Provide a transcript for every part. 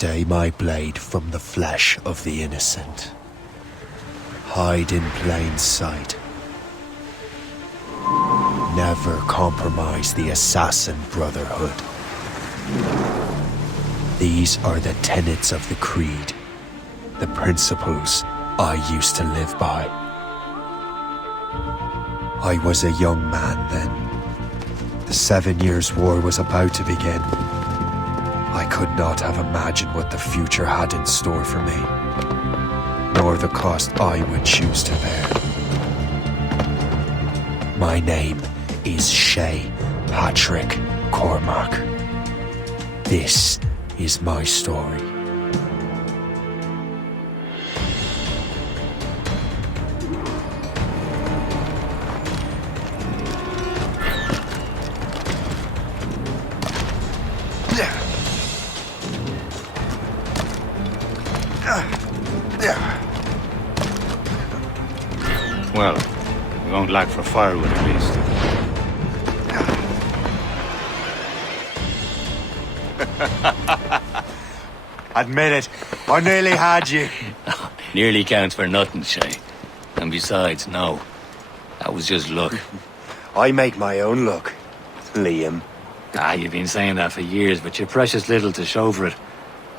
Stay my blade from the flesh of the innocent. Hide in plain sight. Never compromise the Assassin Brotherhood. These are the tenets of the Creed, the principles I used to live by. I was a young man then. The 7 Years' War was about to begin. I could not have imagined what the future had in store for me, nor the cost I would choose to bear. My name is Shay Patrick Cormac. This is my story. Well, we won't lack for firewood at least. Admit it, I nearly had you. Nearly counts for nothing, Shay. And besides, no. That was just luck. I make my own luck, Liam. You've been saying that for years, but you're precious little to show for it.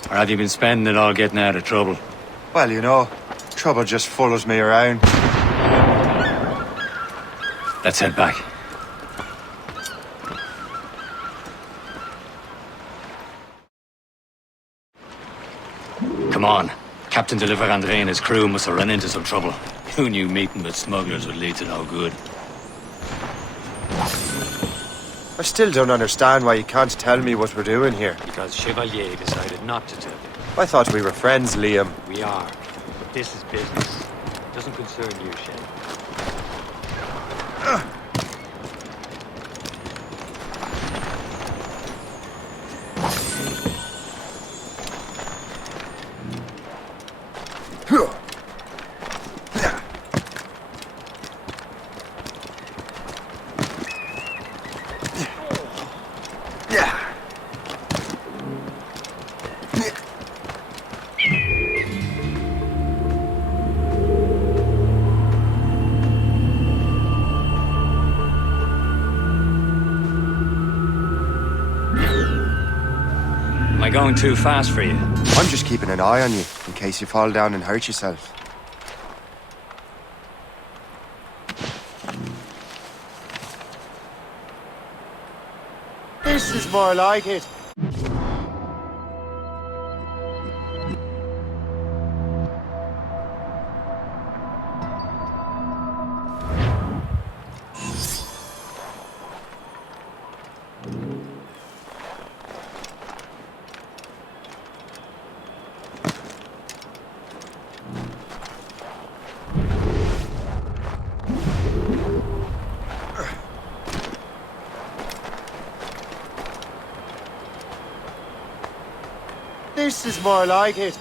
Or have you been spending it all getting out of trouble? Well, you know, trouble just follows me around. Let's head back. Come on. Captain de Andre and his crew must have run into some trouble. Who knew meeting with smugglers would lead to no good? I still don't understand why you can't tell me what we're doing here. Because Chevalier decided not to tell you. I thought we were friends, Liam. We are. But this is business. It doesn't concern you, Shay. Am I going too fast for you? I'm just keeping an eye on you, in case you fall down and hurt yourself. This is more like it. This is more like it.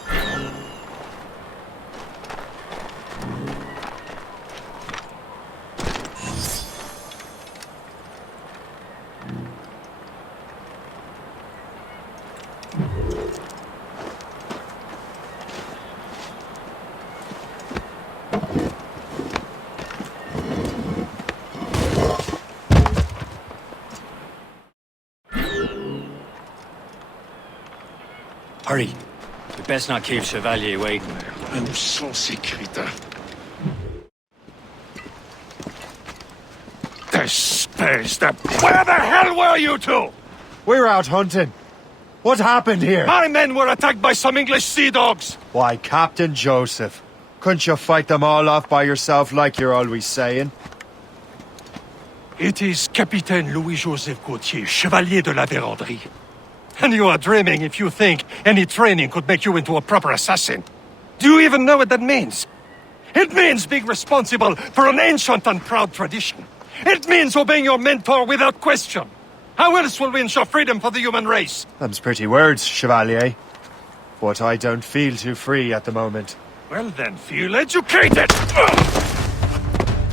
Hurry. We best not keep Chevalier waiting. Nous sommes sécuritaires. Where the hell were you two? We were out hunting. What happened here? My men were attacked by some English sea dogs. Why, Captain Joseph, couldn't you fight them all off by yourself like you're always saying? It is Capitaine Louis-Joseph Gauthier, Chevalier de la Vérendrye. And you are dreaming if you think any training could make you into a proper assassin. Do you even know what that means? It means being responsible for an ancient and proud tradition. It means obeying your mentor without question. How else will we ensure freedom for the human race? Them's pretty words, Chevalier. But I don't feel too free at the moment. Well then, feel educated!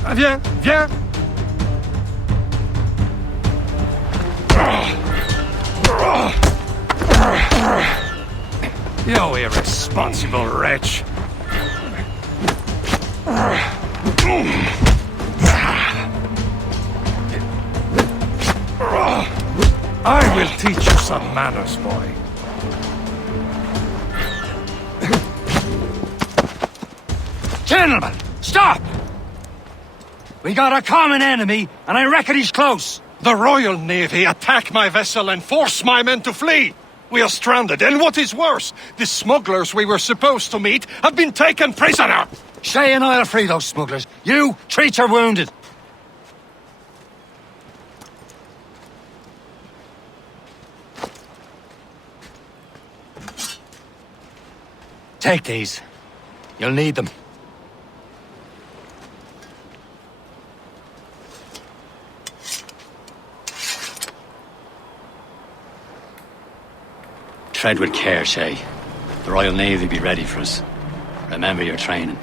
Viens, viens! You irresponsible wretch. I will teach you some manners, boy. Gentlemen, stop! We got a common enemy, and I reckon he's close. The Royal Navy attack my vessel and force my men to flee. We are stranded, and what is worse, the smugglers we were supposed to meet have been taken prisoner. Shay and I'll free those smugglers. You, treat your wounded. Take these. You'll need them. Tread with care, Shay. The Royal Navy will be ready for us. Remember your training.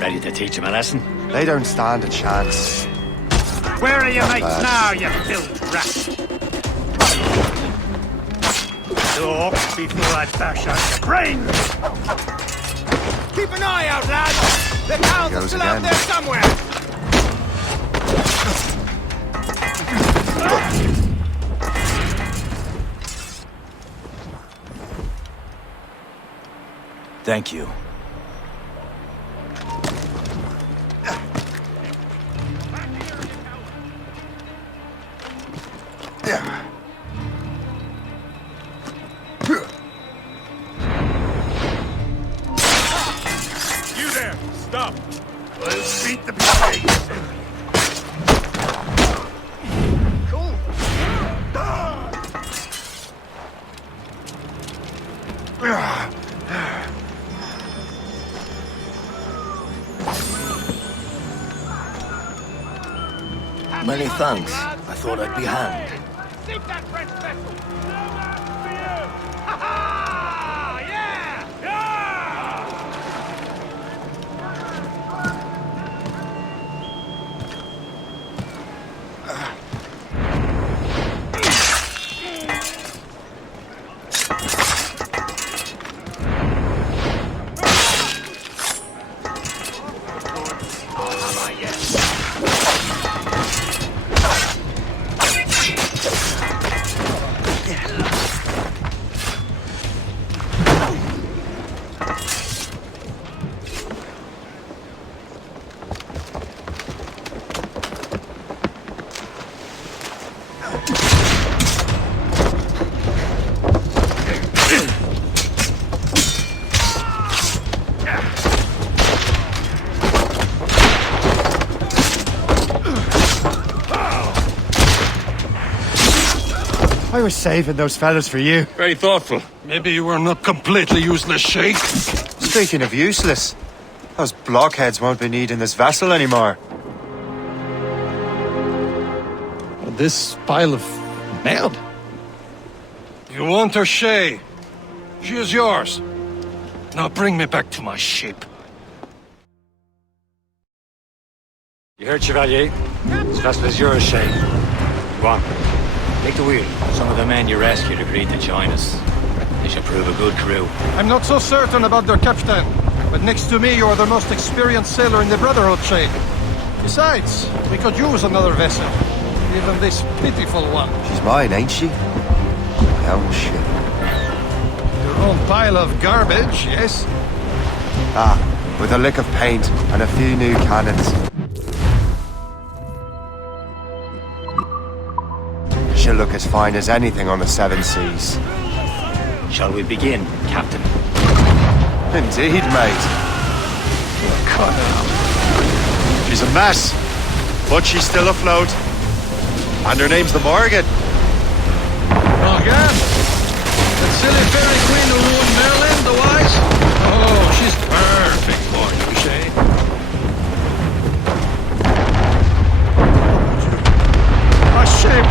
Ready to teach them a lesson? They don't stand a chance. Where are your Not mates bad. now, you filth rat? Talk before I bash out your brains! Keep an eye out, lads! The pals are Goes still again. out there somewhere! Thank you. You there! Stop! We'll beat the pigs! Cool! Many thanks. I thought I'd be hanged. Sink that French vessel! No match for you! Ha ha! Yeah! Yeah! I was saving those fellas for you. Very thoughtful. Maybe you were not completely useless, Sheikh. Speaking of useless, those blockheads won't be needing this vessel anymore. This pile of mud? You want her, Shay? She is yours. Now bring me back to my ship. You heard, Chevalier? This vessel is yours, Shay. Go on. Take the wheel. Some of the men you rescued agreed to join us. They should prove a good crew. I'm not so certain about their captain, but next to me you are the most experienced sailor in the Brotherhood, Sheikh. Besides, we could use another vessel. Even this pitiful one. She's mine, ain't she? My own ship. Your own pile of garbage, yes? Ah, with a lick of paint and a few new cannons. She'll look as fine as anything on the seven seas. Shall we begin, Captain? Indeed, mate. She's a mess, but she's still afloat. And her name's the Morgan. Morgan? That silly fairy queen who ruined Merlin, the wise? Oh, she's perfect for you, Shay. A ship!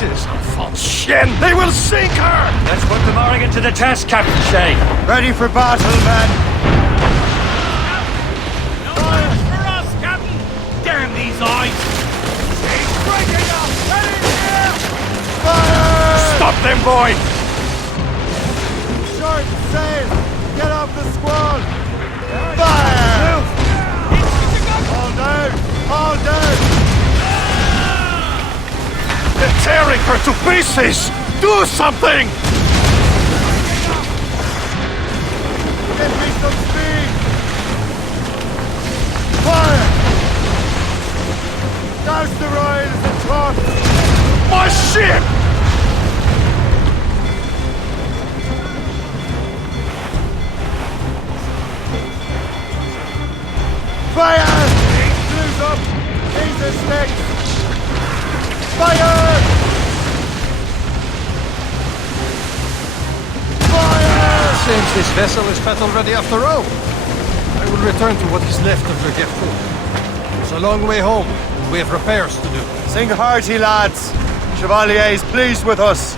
This Alphonsienne! They will sink her! Let's put the Morrigan to the test, Captain Shay. Ready for battle, men. No match for us, Captain! Damn these eyes! He's breaking up! Ready here! Stop them, boy! her to pieces! Do something! Give me some speed! Fire! Douse the royals and talk! My ship! Fire! Blues up! These are sticks! Fire! Fire! Seems this vessel is fat already after all. I will return to what is left of Le Gerfaut. It's a long way home, and we have repairs to do. Sing hearty, lads! Chevalier is pleased with us.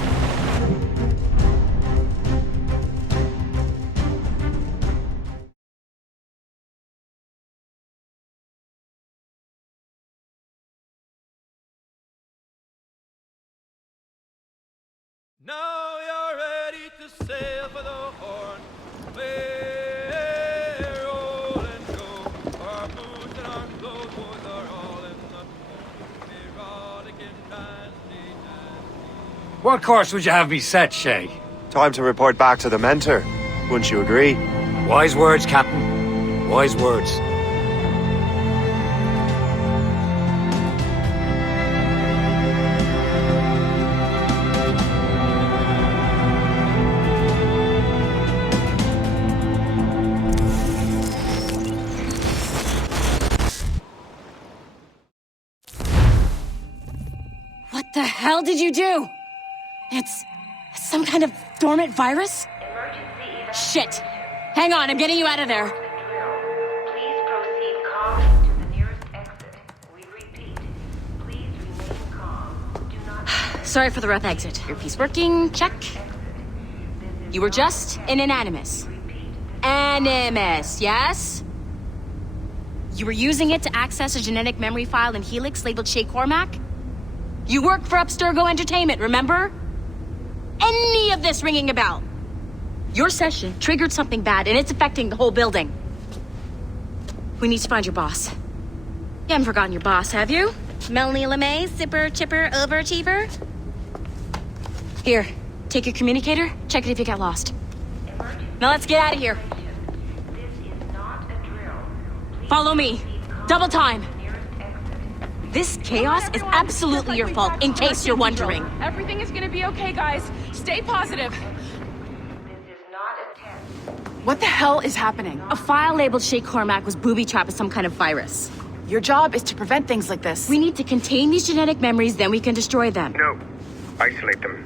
Now you're ready to sail for the Horn. We're roll and go. Our boots and our clothes boys are all in the port. We're rollicking dandy, dandy. What course would you have me set, Shay? Time to report back to the mentor. Wouldn't you agree? Wise words, Captain. Wise words. What the hell did you do? It's some kind of dormant virus? Shit! Hang on, I'm getting you out of there. Please proceed calmly to the nearest exit. We repeat, please remain calm. Do not... Sorry for the rough exit. Earpiece working, check. You were just in an animus. Animus, yes? You were using it to access a genetic memory file in Helix labeled Shay Cormac? You work for Abstergo Entertainment, remember? Any of this ringing a bell? Your session triggered something bad, and it's affecting the whole building. We need to find your boss. You haven't forgotten your boss, have you? Melanie LeMay, zipper, chipper, overachiever? Here, take your communicator, check it if you got lost. Now let's get out of here. This is not a drill. Please Follow me. proceed calmly Double to time. the nearest exit. This chaos is absolutely your fault, in case you're wondering. Everything is gonna be okay, guys. Stay positive. This is not a test. What the hell is happening? A file labeled Shay Cormac was booby-trapped with some kind of virus. Your job is to prevent things like this. We need to contain these genetic memories, then we can destroy them. No. Isolate them.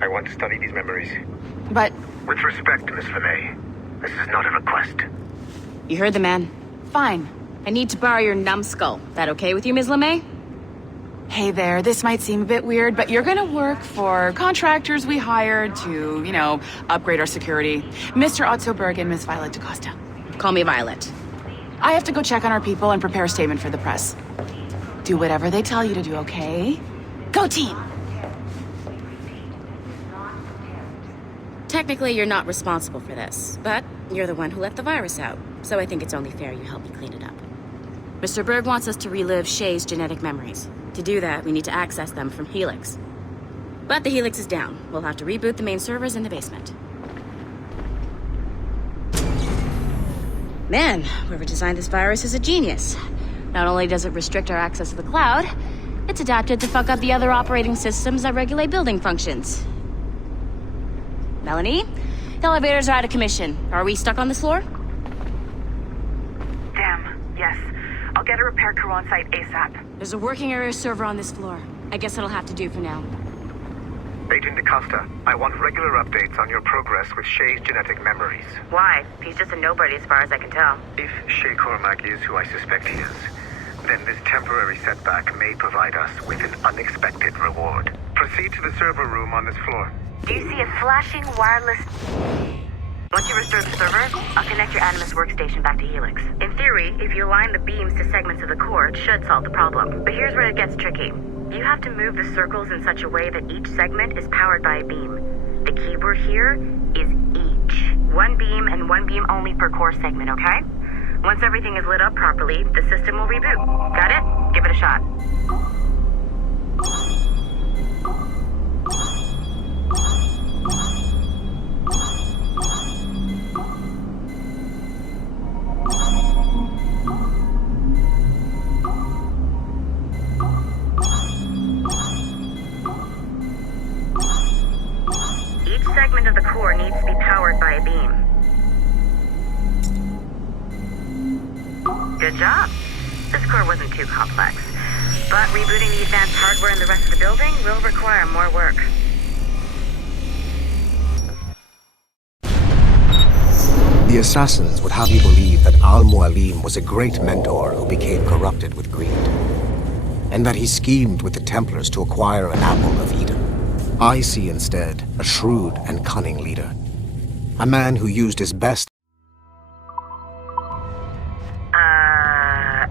I want to study these memories. But With respect, Miss LeMay, this is not a request. You heard the man. fine. I need to borrow your numbskull. That okay with you, Ms. LeMay? Hey there, this might seem a bit weird, but you're gonna work for contractors we hired to, upgrade our security. Mr. Otto Berg and Miss Violet DaCosta. Call me Violet. I have to go check on our people and prepare a statement for the press. Do whatever they tell you to do, okay? Go team! Technically, you're not responsible for this, but you're the one who let the virus out, so I think it's only fair you help me clean it up. Mr. Berg wants us to relive Shay's genetic memories. To do that, we need to access them from Helix. But the Helix is down. We'll have to reboot the main servers in the basement. Man, whoever designed this virus is a genius. Not only does it restrict our access to the cloud, it's adapted to fuck up the other operating systems that regulate building functions. Melanie, the elevators are out of commission. Are we stuck on this floor? Damn, yes. I'll get a repair crew on site ASAP. There's a working area server on this floor. I guess that'll have to do for now. Agent DaCosta, I want regular updates on your progress with Shay's genetic memories. Why? He's just a nobody as far as I can tell. If Shay Cormac is who I suspect he is, then this temporary setback may provide us with an unexpected reward. Proceed to the server room on this floor. Do you see a flashing wireless... Once you restore the server, I'll connect your Animus workstation back to Helix. In theory, if you align the beams to segments of the core, it should solve the problem. But here's where it gets tricky. You have to move the circles in such a way that each segment is powered by a beam. The keyword here is each. One beam and one beam only per core segment, okay? Once everything is lit up properly, the system will reboot. Got it? Give it a shot. Good job. This core wasn't too complex, but rebooting the advanced hardware in the rest of the building will require more work. The Assassins would have you believe that Al-Mualim was a great mentor who became corrupted with greed, and that he schemed with the Templars to acquire an apple of Eden. I see instead a shrewd and cunning leader, a man who used his best.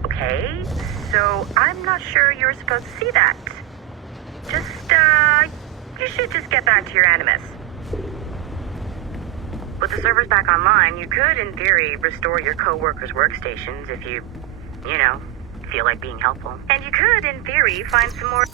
Okay, so I'm not sure you're supposed to see that. You should just get back to your Animus. With the servers back online, you could, in theory, restore your co-workers' workstations if you feel like being helpful. And you could, in theory, find some more...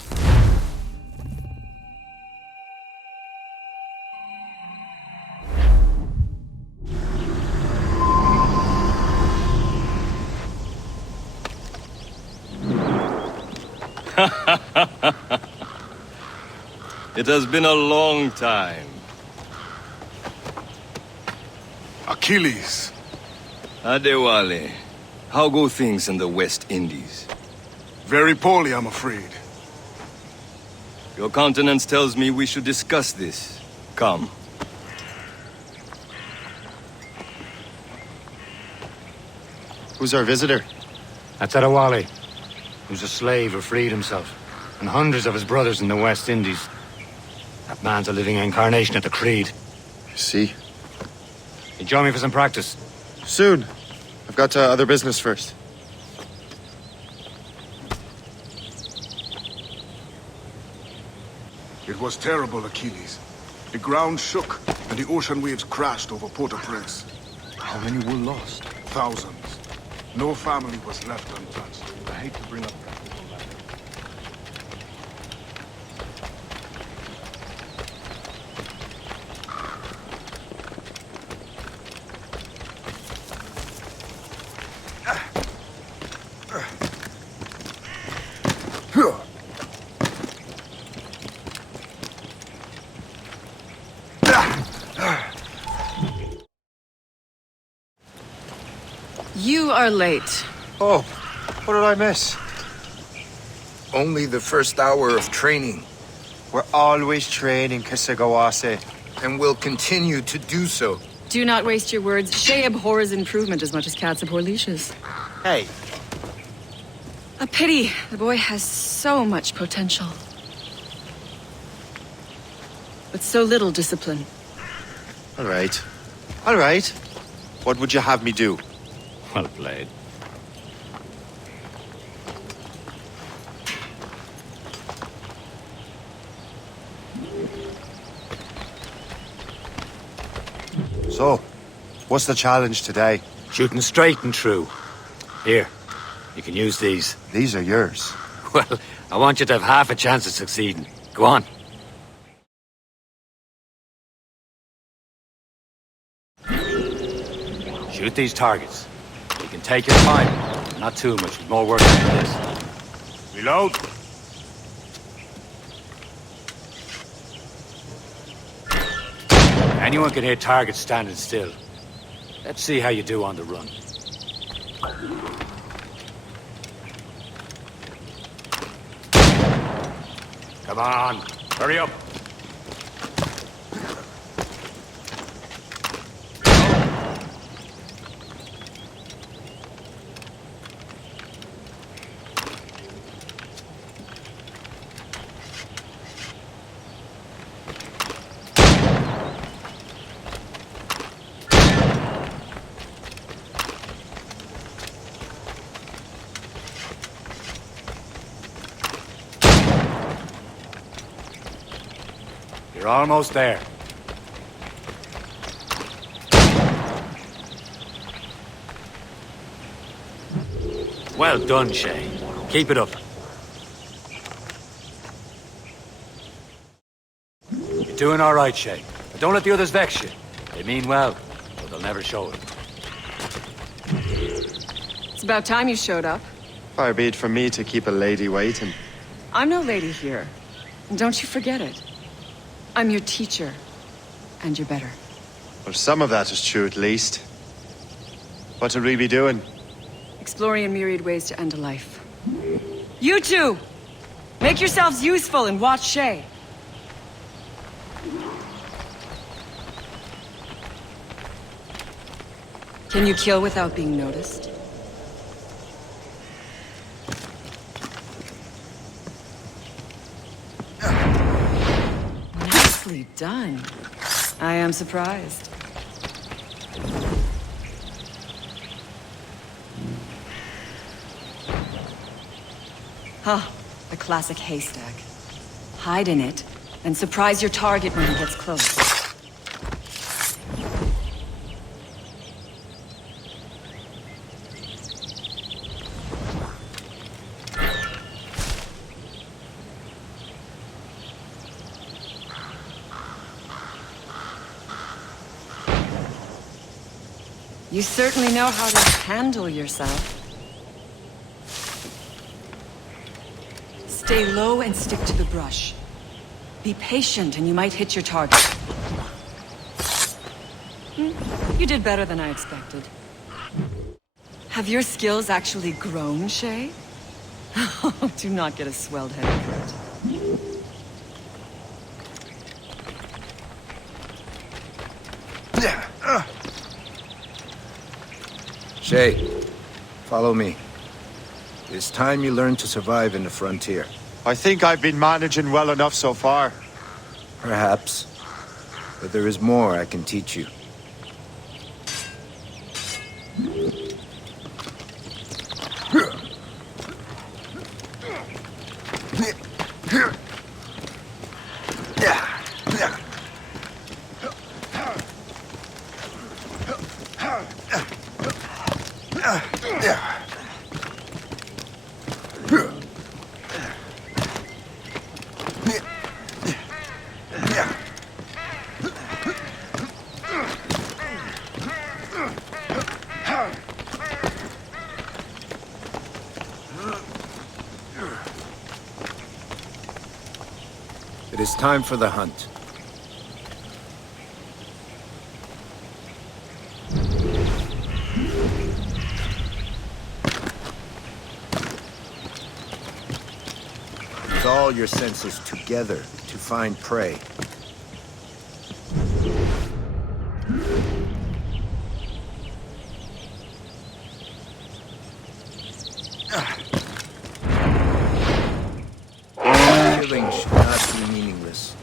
It has been a long time. Achilles. Adewale, how go things in the West Indies? Very poorly, I'm afraid. Your countenance tells me we should discuss this. Come. Who's our visitor? That's Adewale, who's a slave who freed himself, and hundreds of his brothers in the West Indies. That man's a living incarnation of the Creed. You see? You join me for some practice? Soon. I've got other business first. It was terrible, Achilles. The ground shook, and the ocean waves crashed over Port-au-Prince. How many were lost? Thousands. No family was left untouched. I hate to bring up... You are late. Oh, what did I miss? Only the first hour of training, We're always training, Kisagawase. and will continue to do so. Do not waste your words. Shay abhors improvement as much as cats abhor leashes. Hey, A pity. The boy has so much potential. But so little discipline. all right. All right. What would you have me do? Well played. So, what's the challenge today? Shooting straight and true. Here, you can use these. These are yours. Well, I want you to have half a chance of succeeding. Go on. Shoot these targets. You can take your time. Not too much. There's more work than this. Reload. Anyone can hit targets standing still. Let's see how you do on the run. Come on, hurry up. You're almost there. Well done, Shay. Keep it up. You're doing all right, Shay. But don't let the others vex you. They mean well, but they'll never show it. It's about time you showed up. Far be it from me to keep a lady waiting. I'm no lady here. And don't you forget it. I'm your teacher. And you're better. Well, some of that is true at least. What would we be doing? exploring a myriad ways to end a life. You two! Make yourselves useful and watch Shay. Can you kill without being noticed? Nicely done. I am surprised. Huh, a classic haystack. Hide in it, and surprise your target when he gets close. You certainly know how to handle yourself. Stay low and stick to the brush. Be patient and you might hit your target. You did better than I expected. Have your skills actually grown, Shay? Do not get a swelled haircut. Shay, follow me. It's time you learn to survive in the frontier. I think I've been managing well enough so far. Perhaps. But there is more I can teach you. It is time for the hunt. Use all your senses together to find prey. Killing should not be meaningless.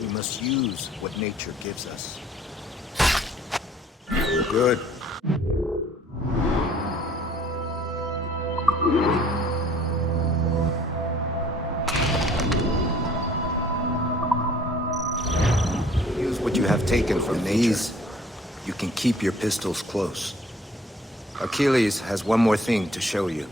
We must use what nature gives us. Good. Use what you have taken from these. You can keep your pistols close. Achilles has one more thing to show you.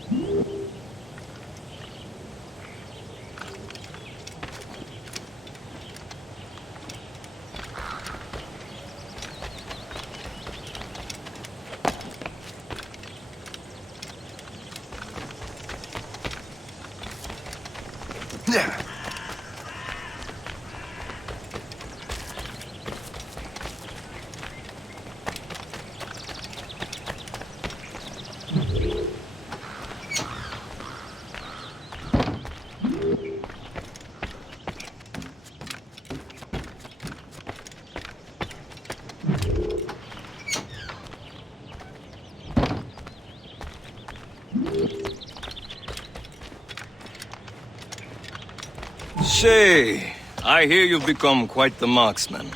Shay, I hear you've become quite the marksman.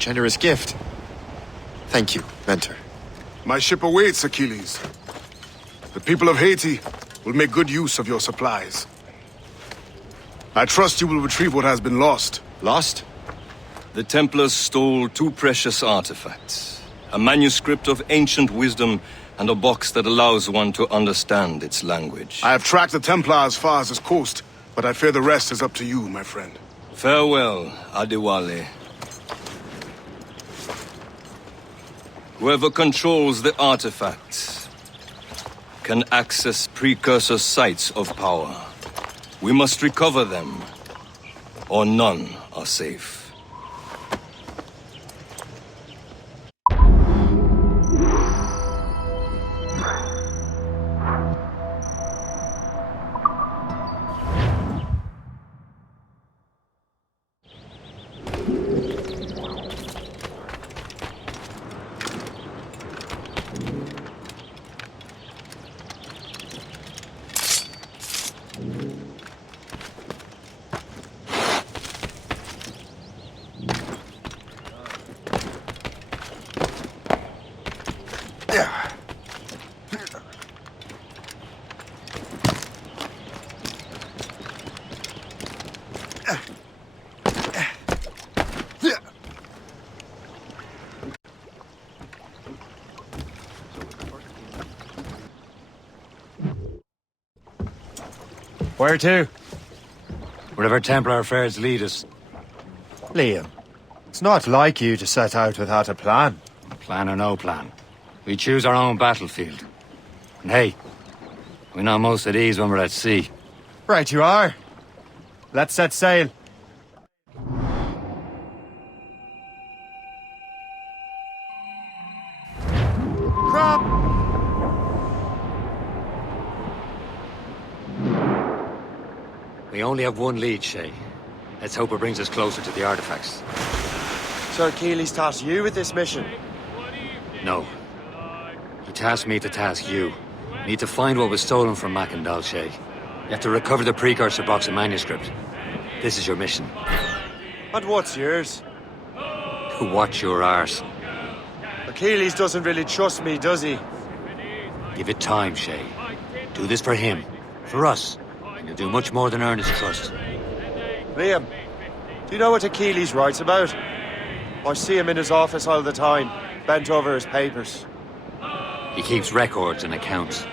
Generous gift. Thank you, Mentor. My ship awaits, Achilles. The people of Haiti will make good use of your supplies. I trust you will retrieve what has been lost. Lost? The Templars stole two precious artifacts. A manuscript of ancient wisdom and a box that allows one to understand its language. I have tracked the Templar as far as this coast, but I fear the rest is up to you, my friend. Farewell, Adewale. Whoever controls the artifacts can access precursor sites of power. We must recover them, or none are safe. Where to? Wherever Templar affairs lead us. Liam, it's not like you to set out without a plan. Plan or no plan. We choose our own battlefield. And hey, we're not most at ease when we're at sea. Right you are. Let's set sail. Crap! We only have one lead, Shay. Let's hope it brings us closer to the artifacts. Sir Keeley's tasked you with this mission. No. He tasked me to task you. We need to find what was stolen from Mackandal, Shay. You have to recover the precursor box of manuscript. This is your mission. And what's yours? Watch your arse. Achilles doesn't really trust me, does he? Give it time, Shay. Do this for him. For us. And you'll do much more than earn his trust. Liam, do you know what Achilles writes about? I see him in his office all the time, bent over his papers. He keeps records and accounts.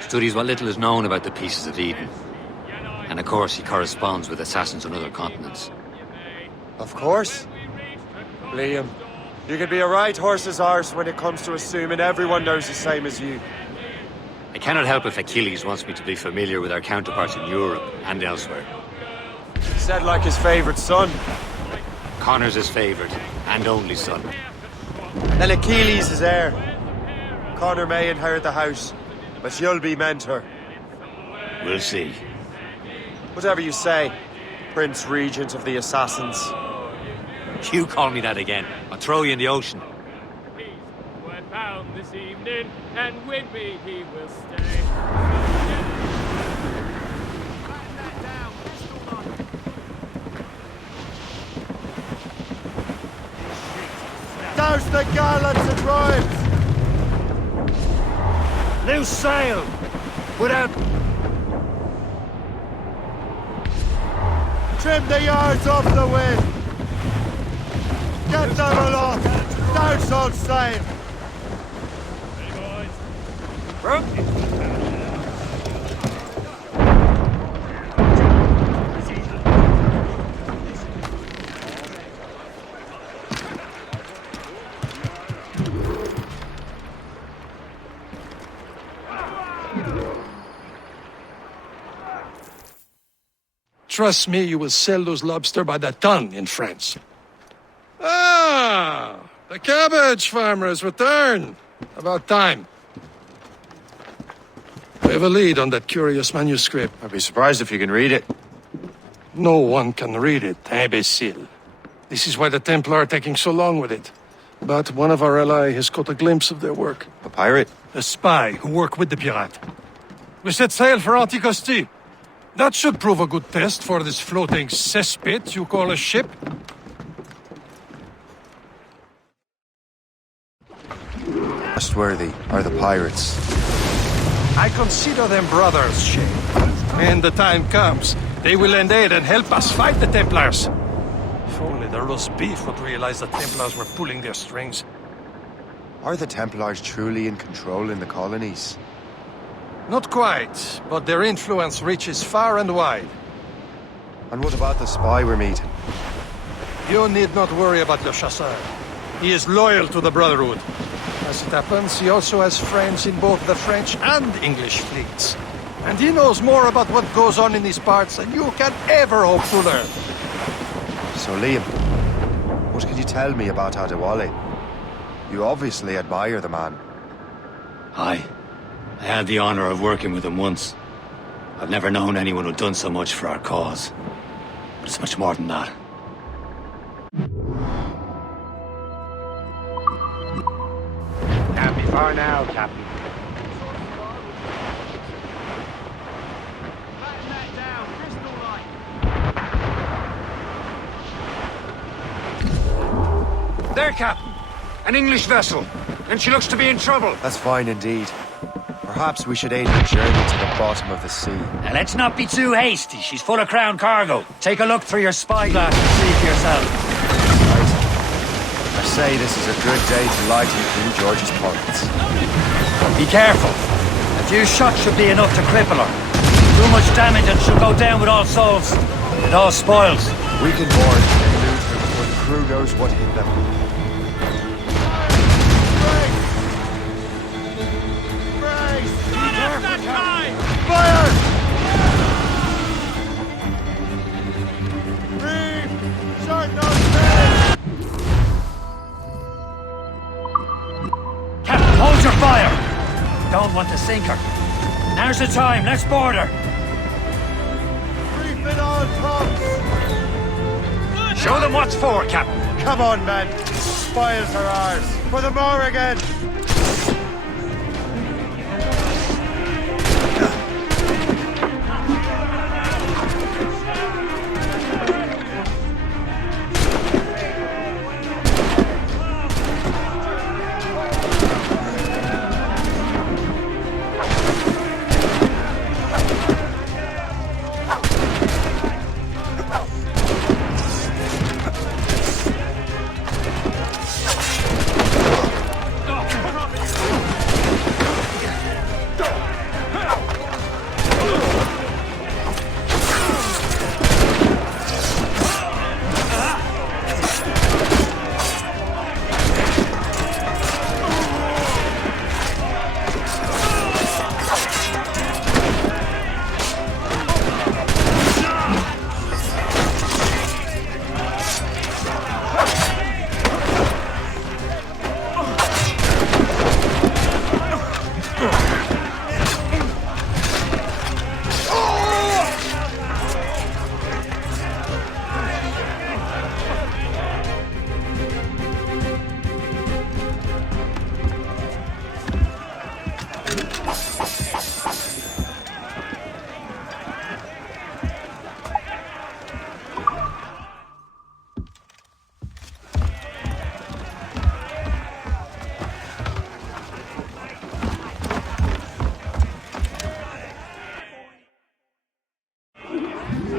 Studies what little is known about the pieces of Eden. And of course, he corresponds with assassins on other continents. Of course. Liam, you can be a right horse's arse when it comes to assuming everyone knows the same as you. I cannot help if Achilles wants me to be familiar with our counterparts in Europe and elsewhere. Said like his favorite son. Connor's his favorite and only son. Then Achilles is heir. Connor may inherit the house, but you'll be mentor. We'll see. Whatever you say, Prince Regent of the Assassins. You call me that again, I'll throw you in the ocean. Went bound this evening, and with me he will stay. Douse the gallants and rhymes! Loose sail! Without... Trim the yards off the wind! Get them aloft! Douse all sail! Trust me, you will sell those lobster by the ton in France. Ah! The cabbage farmers return! About time. We have a lead on that curious manuscript. I'd be surprised if you can read it. No one can read it, imbecile. This is why the Templar are taking so long with it. But one of our allies has caught a glimpse of their work. A pirate? A spy who worked with the pirate. We set sail for Anticosti. That should prove a good test for this floating cesspit you call a ship. Trustworthy are the pirates. I consider them brothers, Shay. When the time comes, they will lend aid and help us fight the Templars. If only the roast beef would realize the Templars were pulling their strings. Are the Templars truly in control in the colonies? Not quite, but their influence reaches far and wide. And what about the spy we're meeting? You need not worry about Le Chasseur. He is loyal to the Brotherhood. As it happens, he also has friends in both the French and English fleets. And he knows more about what goes on in these parts than you can ever hope to learn. So, Liam, what can you tell me about Adewale? You obviously admire the man. Aye. I had the honor of working with him once. I've never known anyone who'd done so much for our cause. But it's much more than that. Can't be far now, Captain. There, Captain! An English vessel, and she looks to be in trouble. That's fine indeed. Perhaps we should aid her journey to the bottom of the sea. Now let's not be too hasty. She's full of crown cargo. Take a look through your spyglass and see for yourself. Right. I say this is a good day to lighten King George's pockets. Be careful. A few shots should be enough to cripple her. Too much damage and she'll go down with all souls. And all spoils. We can board and loot her before the crew knows what hit them. Fire! Reeve! Short nose man! Captain, hold your fire! Don't want to sink her. Now's the time, let's board her. Reef it on, tops! Show them what's for, Captain. Come on, men. Spoils are ours. For the more again.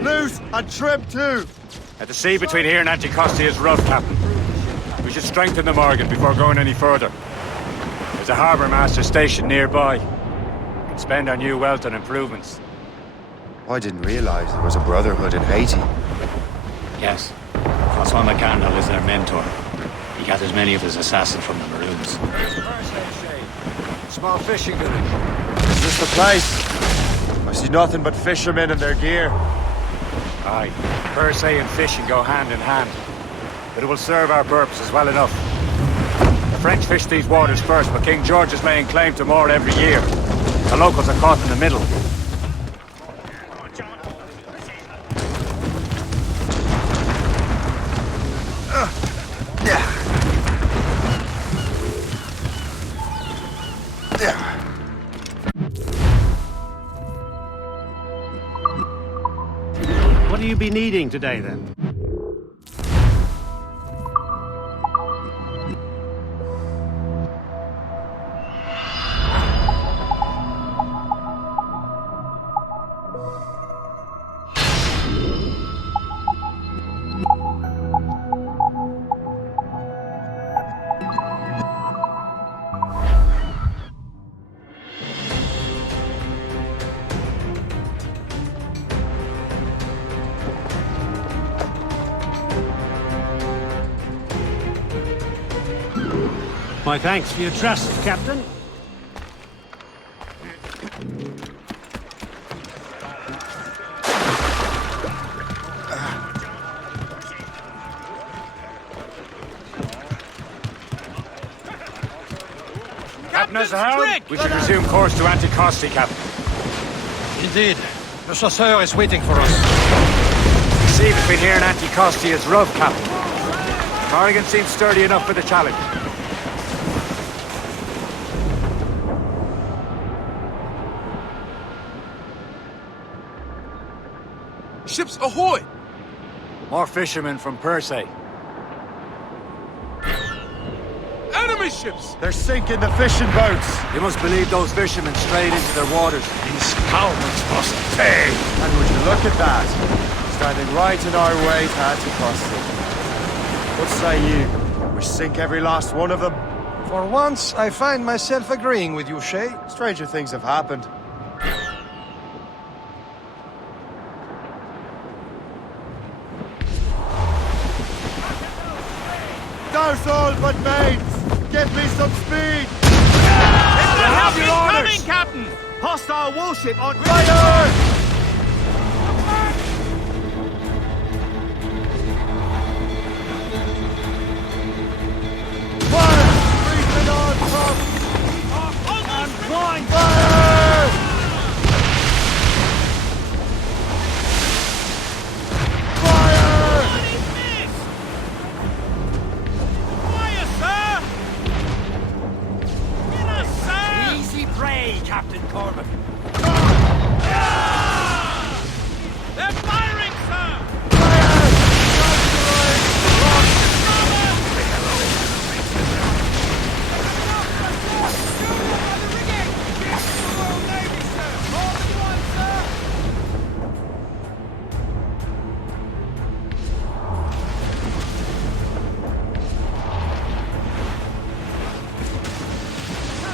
Loose and trim too. The sea between here and Anticosti is rough, Captain. We should strengthen the Morgan before going any further. There's a harbour master station nearby. We can spend our new wealth on improvements. I didn't realize there was a brotherhood in Haiti. Yes. Francois McCandle is their mentor. He gathers many of his assassins from the Maroons. Small fishing village. Is this the place? I see nothing but fishermen and their gear. Aye. Per se and fishing go hand in hand. But it will serve our purposes well enough. The French fish these waters first, but King George is laying claim to more every year. The locals are caught in the middle. What will you be needing today, then? My thanks for your trust, Captain. Captain as the helm, we should resume course to Anticosti, Captain. Indeed. The chasseur is waiting for us. The sea between here and Anticosti is rough, Captain. Corrigan seems sturdy enough for the challenge. Ships ahoy! More fishermen from Persay. Enemy! enemy ships! They're sinking the fishing boats! You must believe those fishermen strayed into their waters. These cowards must pay! And would you look at that? Standing right in our way to Anticosti. What say you? We sink every last one of them? For once, I find myself agreeing with you, Shay. Stranger things have happened. Douse all but mates! Give me some speed! Have your orders! Captain! Hostile warship on Fire! Fire! Breathing on top! and blind! Fire! Fire! Fire, sir! Get us, sir! Easy prey, Captain Corbin. They're firing, sir!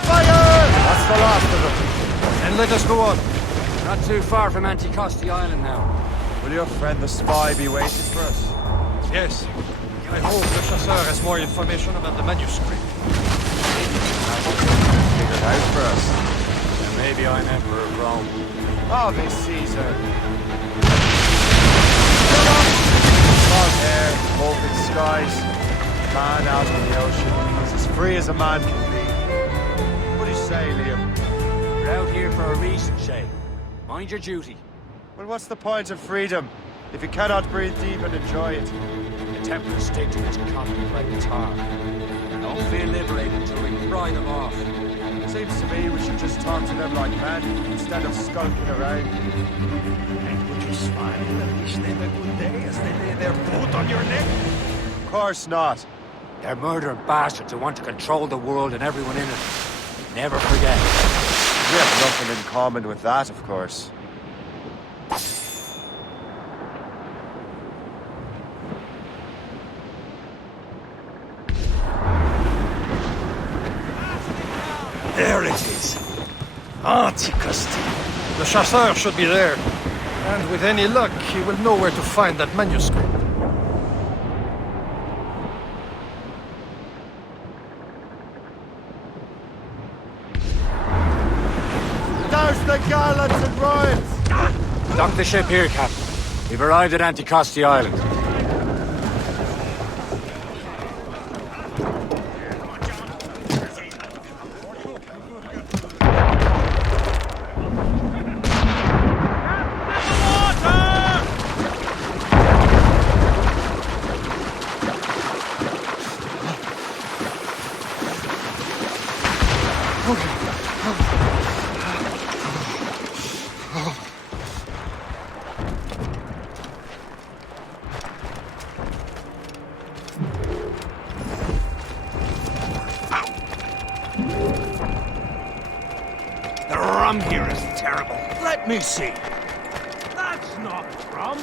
That's the last of them. And let us go on. Not too far from Anticosti Island now. Will your friend the spy be waiting for us? Yes. I hope the Chasseur has more information about the manuscript. Figure it out for us. And maybe I'm Emperor of Rome. Ave Caesar. Long hair, open skies, man out on the ocean. He's as free as a man can be. What do you say, Liam? We're out here for a reason, Shay. Mind your duty. Well, what's the point of freedom if you cannot breathe deep and enjoy it? The Templars stick to this continent like a tar. Don't feel liberated until we pry them off. Seems to me we should just talk to them like men instead of skulking around. And would you smile and wish them a good day as they lay their boot on your neck? Of course not. They're murdering bastards who want to control the world and everyone in it. Never forget. We have nothing in common with that, of course. There it is. Anticosti. The Chasseur should be there. And with any luck, he will know where to find that manuscript. Douse the gallants and royals! Dock the ship here, Captain. We've arrived at Anticosti Island. The rum here is terrible. Let me see. That's not rum!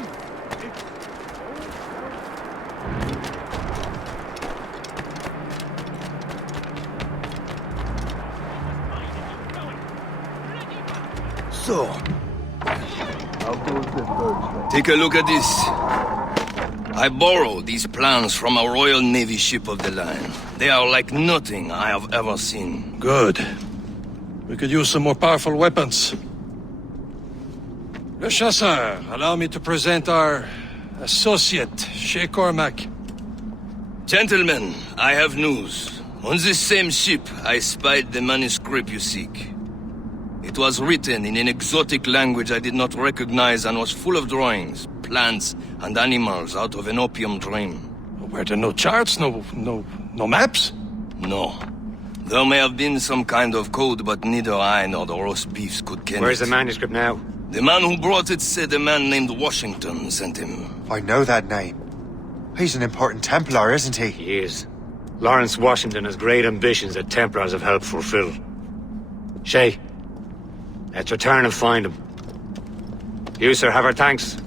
So, take a look at this. I borrowed these plans from a Royal Navy ship of the line. They are like nothing I have ever seen. Good. We could use some more powerful weapons. Le Chasseur, allow me to present our associate, Shay Cormac. Gentlemen, I have news. On this same ship, I spied the manuscript you seek. It was written in an exotic language I did not recognize and was full of drawings, plants, and animals out of an opium dream. Were there no charts, no maps? No. There may have been some kind of code, but neither I nor the roast beefs could ken Where's it. the manuscript now? The man who brought it said a man named Washington sent him. I know that name. He's an important Templar, isn't he? He is. Lawrence Washington has great ambitions that Templars have helped fulfill. Shay, let's return and find him. You, sir, have our thanks.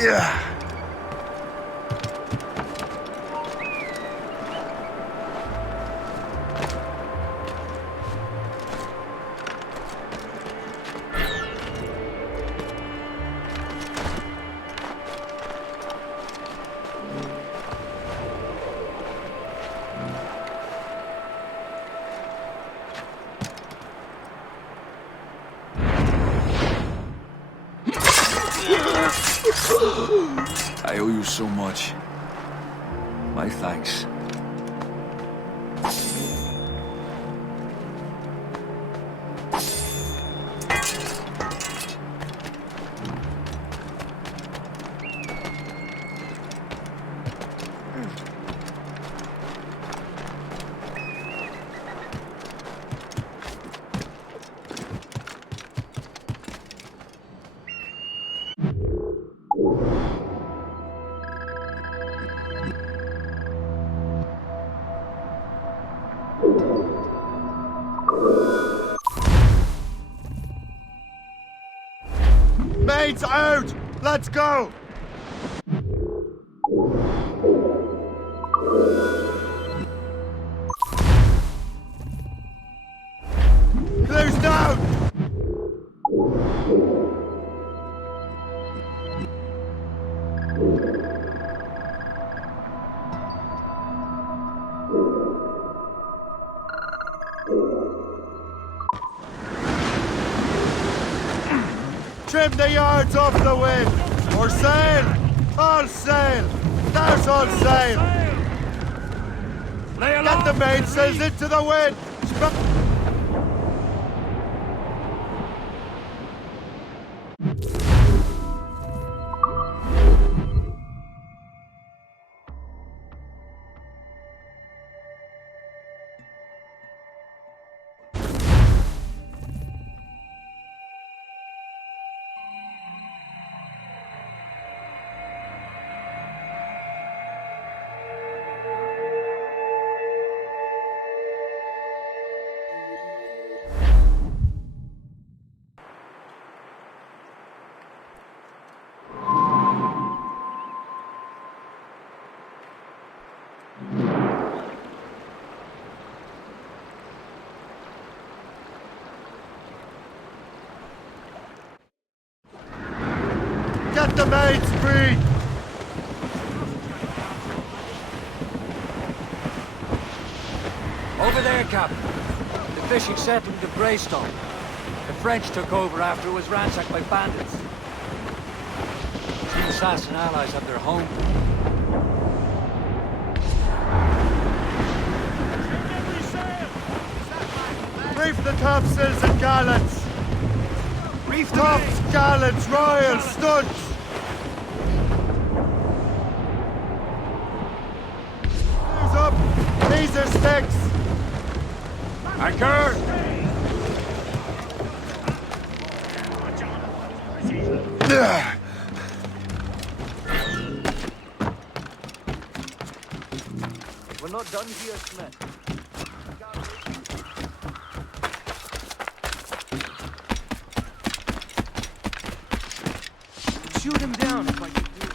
Yeah. I owe you so much. My thanks. Mates out! Let's go! Close down! Trim the yards off the wind! Or sail! All sail! There's all sail! Get the mainsails into the wind! Get the mates free! Over there, Captain. The fishing settlement of Greystone. The French took over after it was ransacked by bandits. Some assassin allies have their home. Reef the topsails and gallants! Reef tops, gallants, royals, studs! scissor sticks! Anchor! We're not done here, Smith. Shoot him down if I can do it.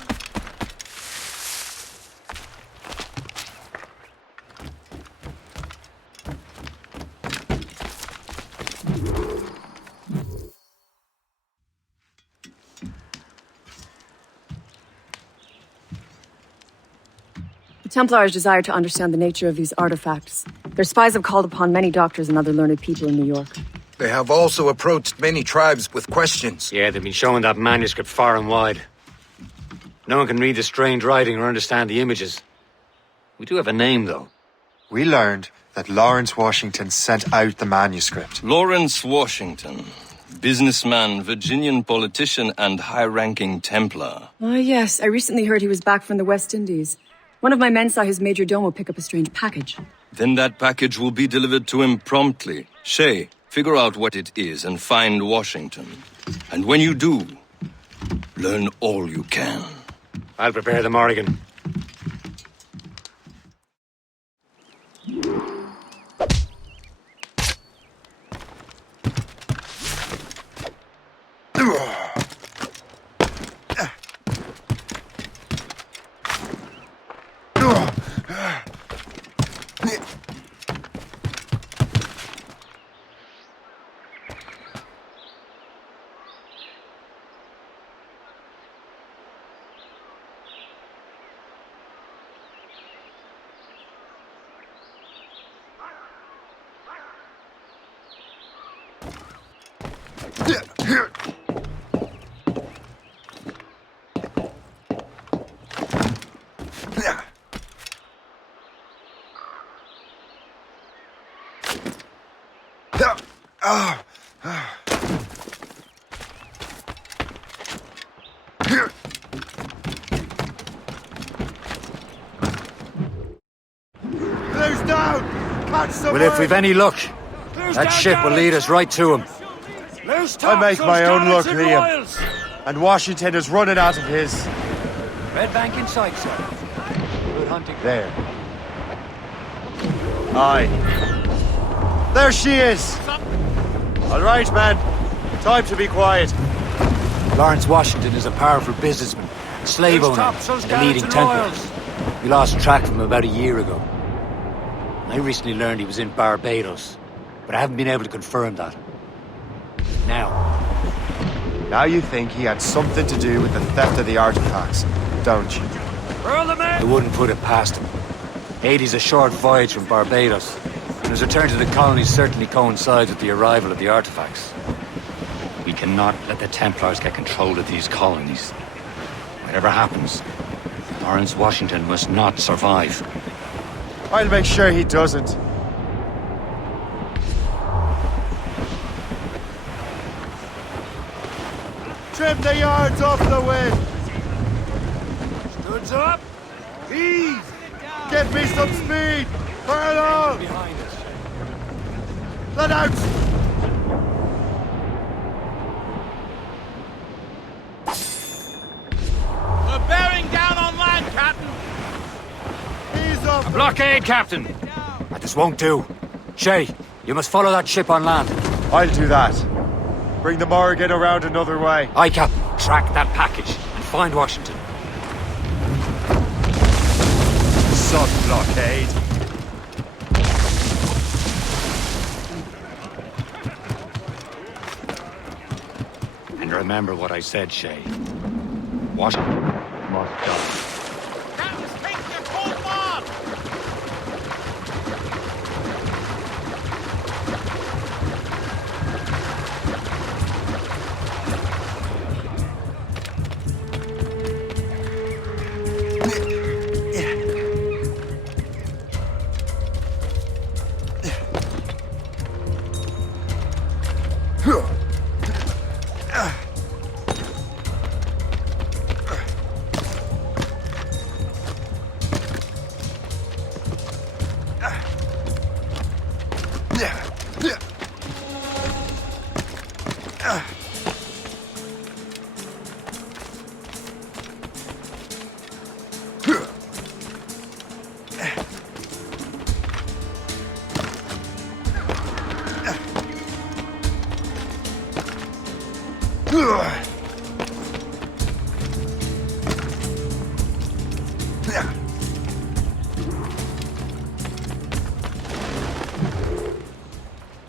The Templars desire to understand the nature of these artifacts. Their spies have called upon many doctors and other learned people in New York. They have also approached many tribes with questions. Yeah, they've been showing that manuscript far and wide. No one can read the strange writing or understand the images. We do have a name, though. We learned that Lawrence Washington sent out the manuscript. Lawrence Washington. Businessman, Virginian politician, and high-ranking Templar. Ah, yes. I recently heard he was back from the West Indies. One of my men saw his major domo pick up a strange package. Then that package will be delivered to him promptly. Shay, figure out what it is and find Washington. And when you do, learn all you can. I'll prepare the Morrigan. Clear's down! Catch someone! Well, if we've any luck, that ship will lead us right to him. I make my own luck, Liam. And Washington is running out of his. Red bank in sight, sir. Good hunting. There. Aye. There she is! All right, man. Time to be quiet. Lawrence Washington is a powerful businessman, slave owner, and a leading Templar. We lost track of him about a year ago. I recently learned he was in Barbados, but I haven't been able to confirm that. Now you think he had something to do with the theft of the artifacts, don't you? I wouldn't put it past him. Haiti's a short voyage from Barbados, and his return to the colonies certainly coincides with the arrival of the artifacts. We cannot let the Templars get control of these colonies. Whatever happens, Lawrence Washington must not survive. I'll make sure he doesn't. Trim the yards off the wind! Goods up! Ease! Get me some speed! Furlough! Behind us. Let out! We're bearing down on land, Captain! Ease up! A blockade, Captain! This won't do. Shay, you must follow that ship on land. I'll do that. Bring the Morrigan around another way. Aye, Captain. Track that package and find Washington. Sod blockade. And remember what I said, Shay. Washington must die.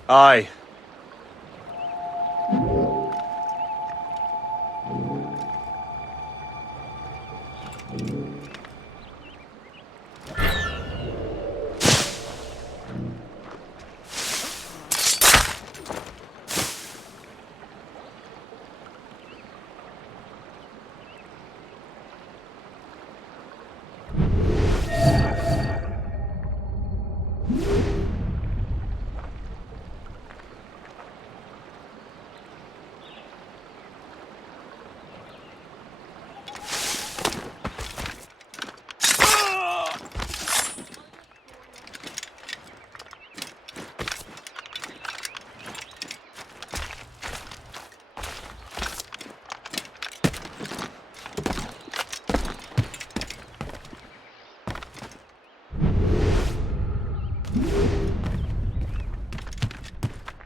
Aye.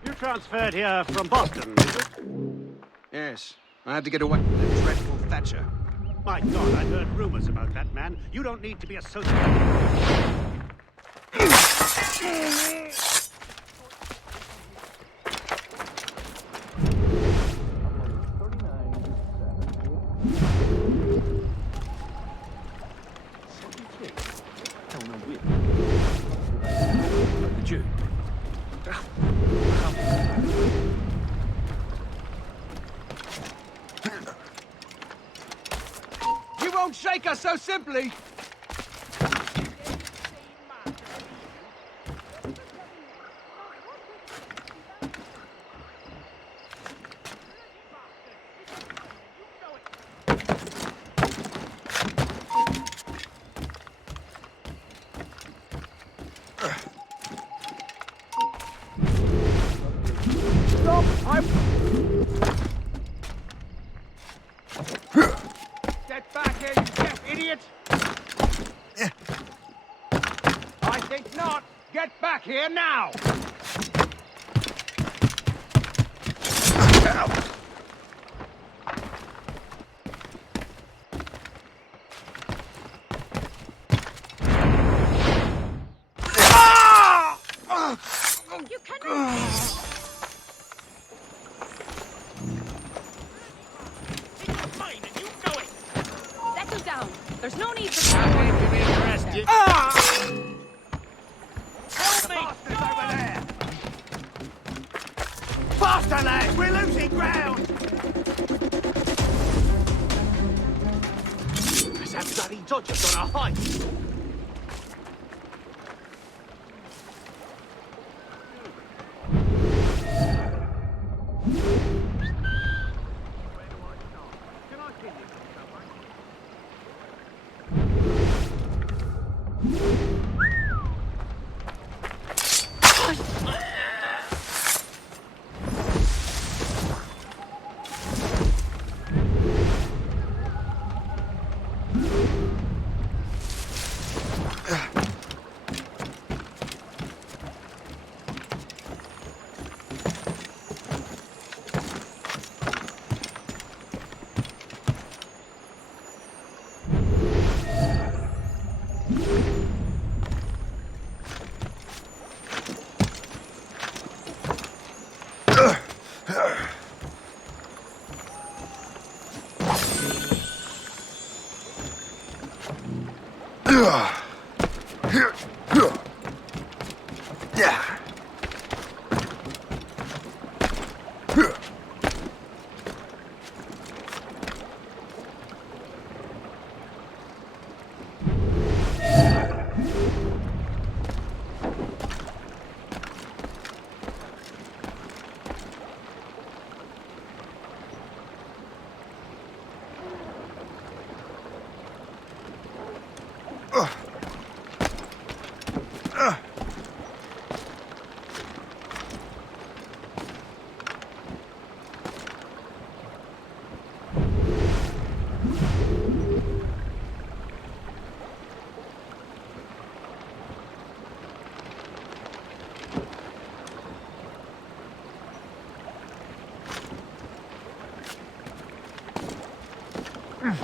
You transferred here from Boston, is it? Yes. I had to get away from that dreadful Thatcher. My God, I heard rumors about that man. You don't need to be associated. You won't shake us so simply! Stop! Get back here, you deaf idiot! I think not! Get back here now! You cannot. Settle down. There's no need for that. Help me! Over there! Faster, lads! We're losing ground! There's that bloody dodger's on a height! I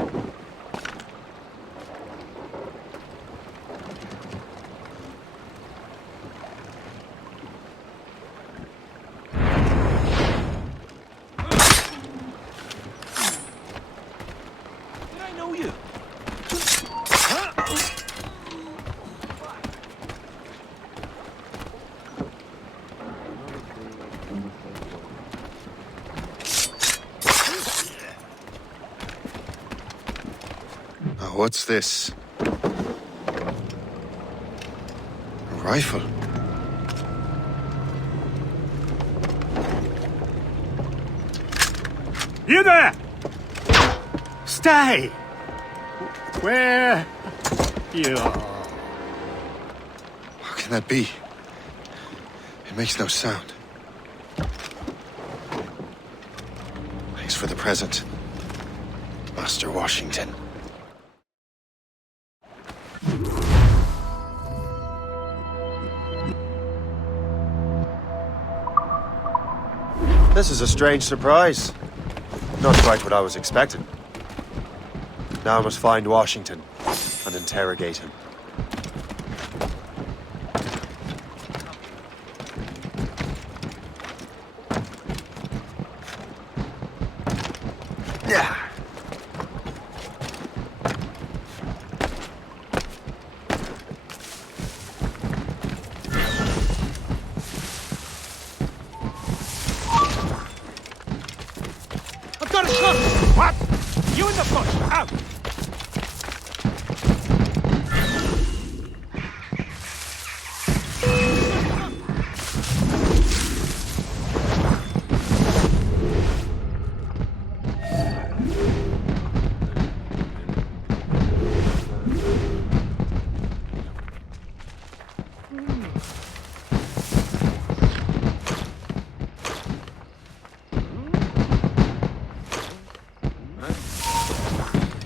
know you. What's this? A rifle? You there! Stay! Where you are? How can that be? It makes no sound. Thanks for the present, Master Washington. This is a strange surprise. Not quite what I was expecting. Now I must find Washington and interrogate him. Yeah. I've got a shot! What? You in the bush! Out!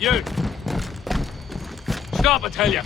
You! Stop, I tell you!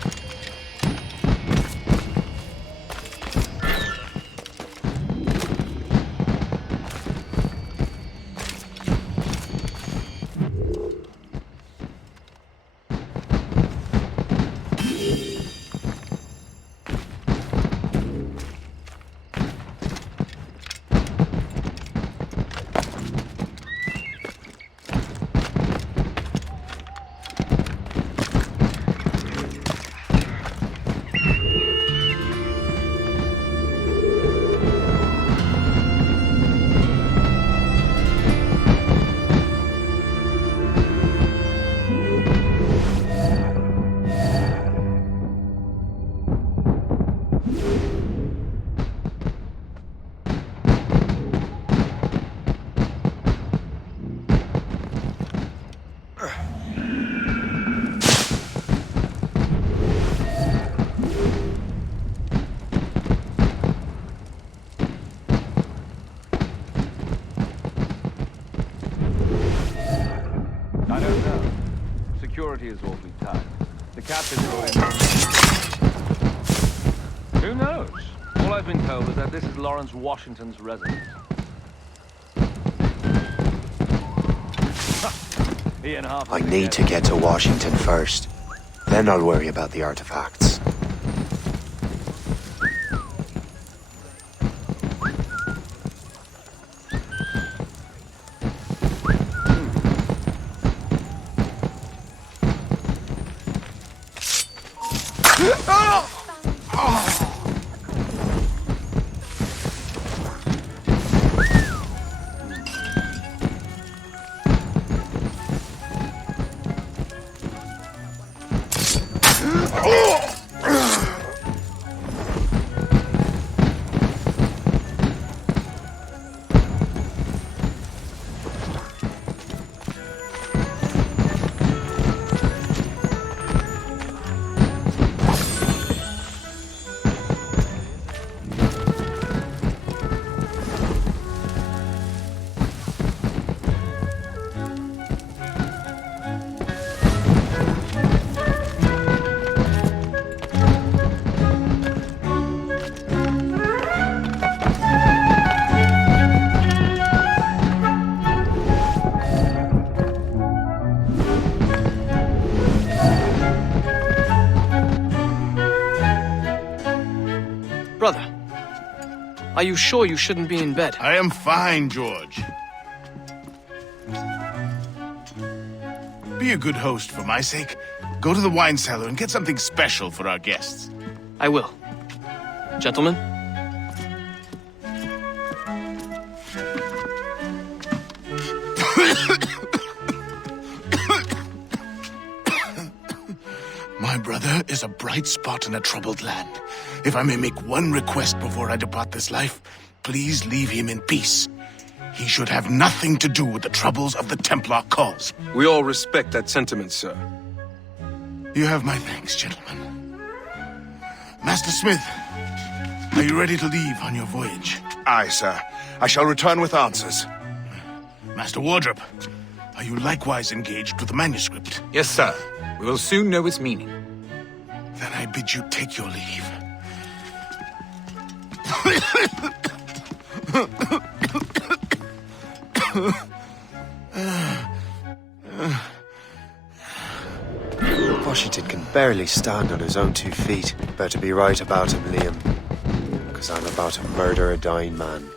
I don't know. Security is awfully tight. The captain brought in... Who knows? All I've been told is that this is Lawrence Washington's residence. I need to get to Washington first. Then I'll worry about the artifacts. Brother, are you sure you shouldn't be in bed? I am fine, George. Be a good host for my sake. Go to the wine cellar and get something special for our guests. I will. Gentlemen? My brother is a bright spot in a troubled land. If I may make one request before I depart this life, please leave him in peace. He should have nothing to do with the troubles of the Templar cause. We all respect that sentiment, sir. You have my thanks, gentlemen. Master Smith, are you ready to leave on your voyage? Aye, sir. I shall return with answers. Master Wardrop, are you likewise engaged with the manuscript? Yes, sir. We will soon know its meaning. Then I bid you take your leave. Washington can barely stand on his own 2 feet. Better be right about him, Liam. Because I'm about to murder a dying man.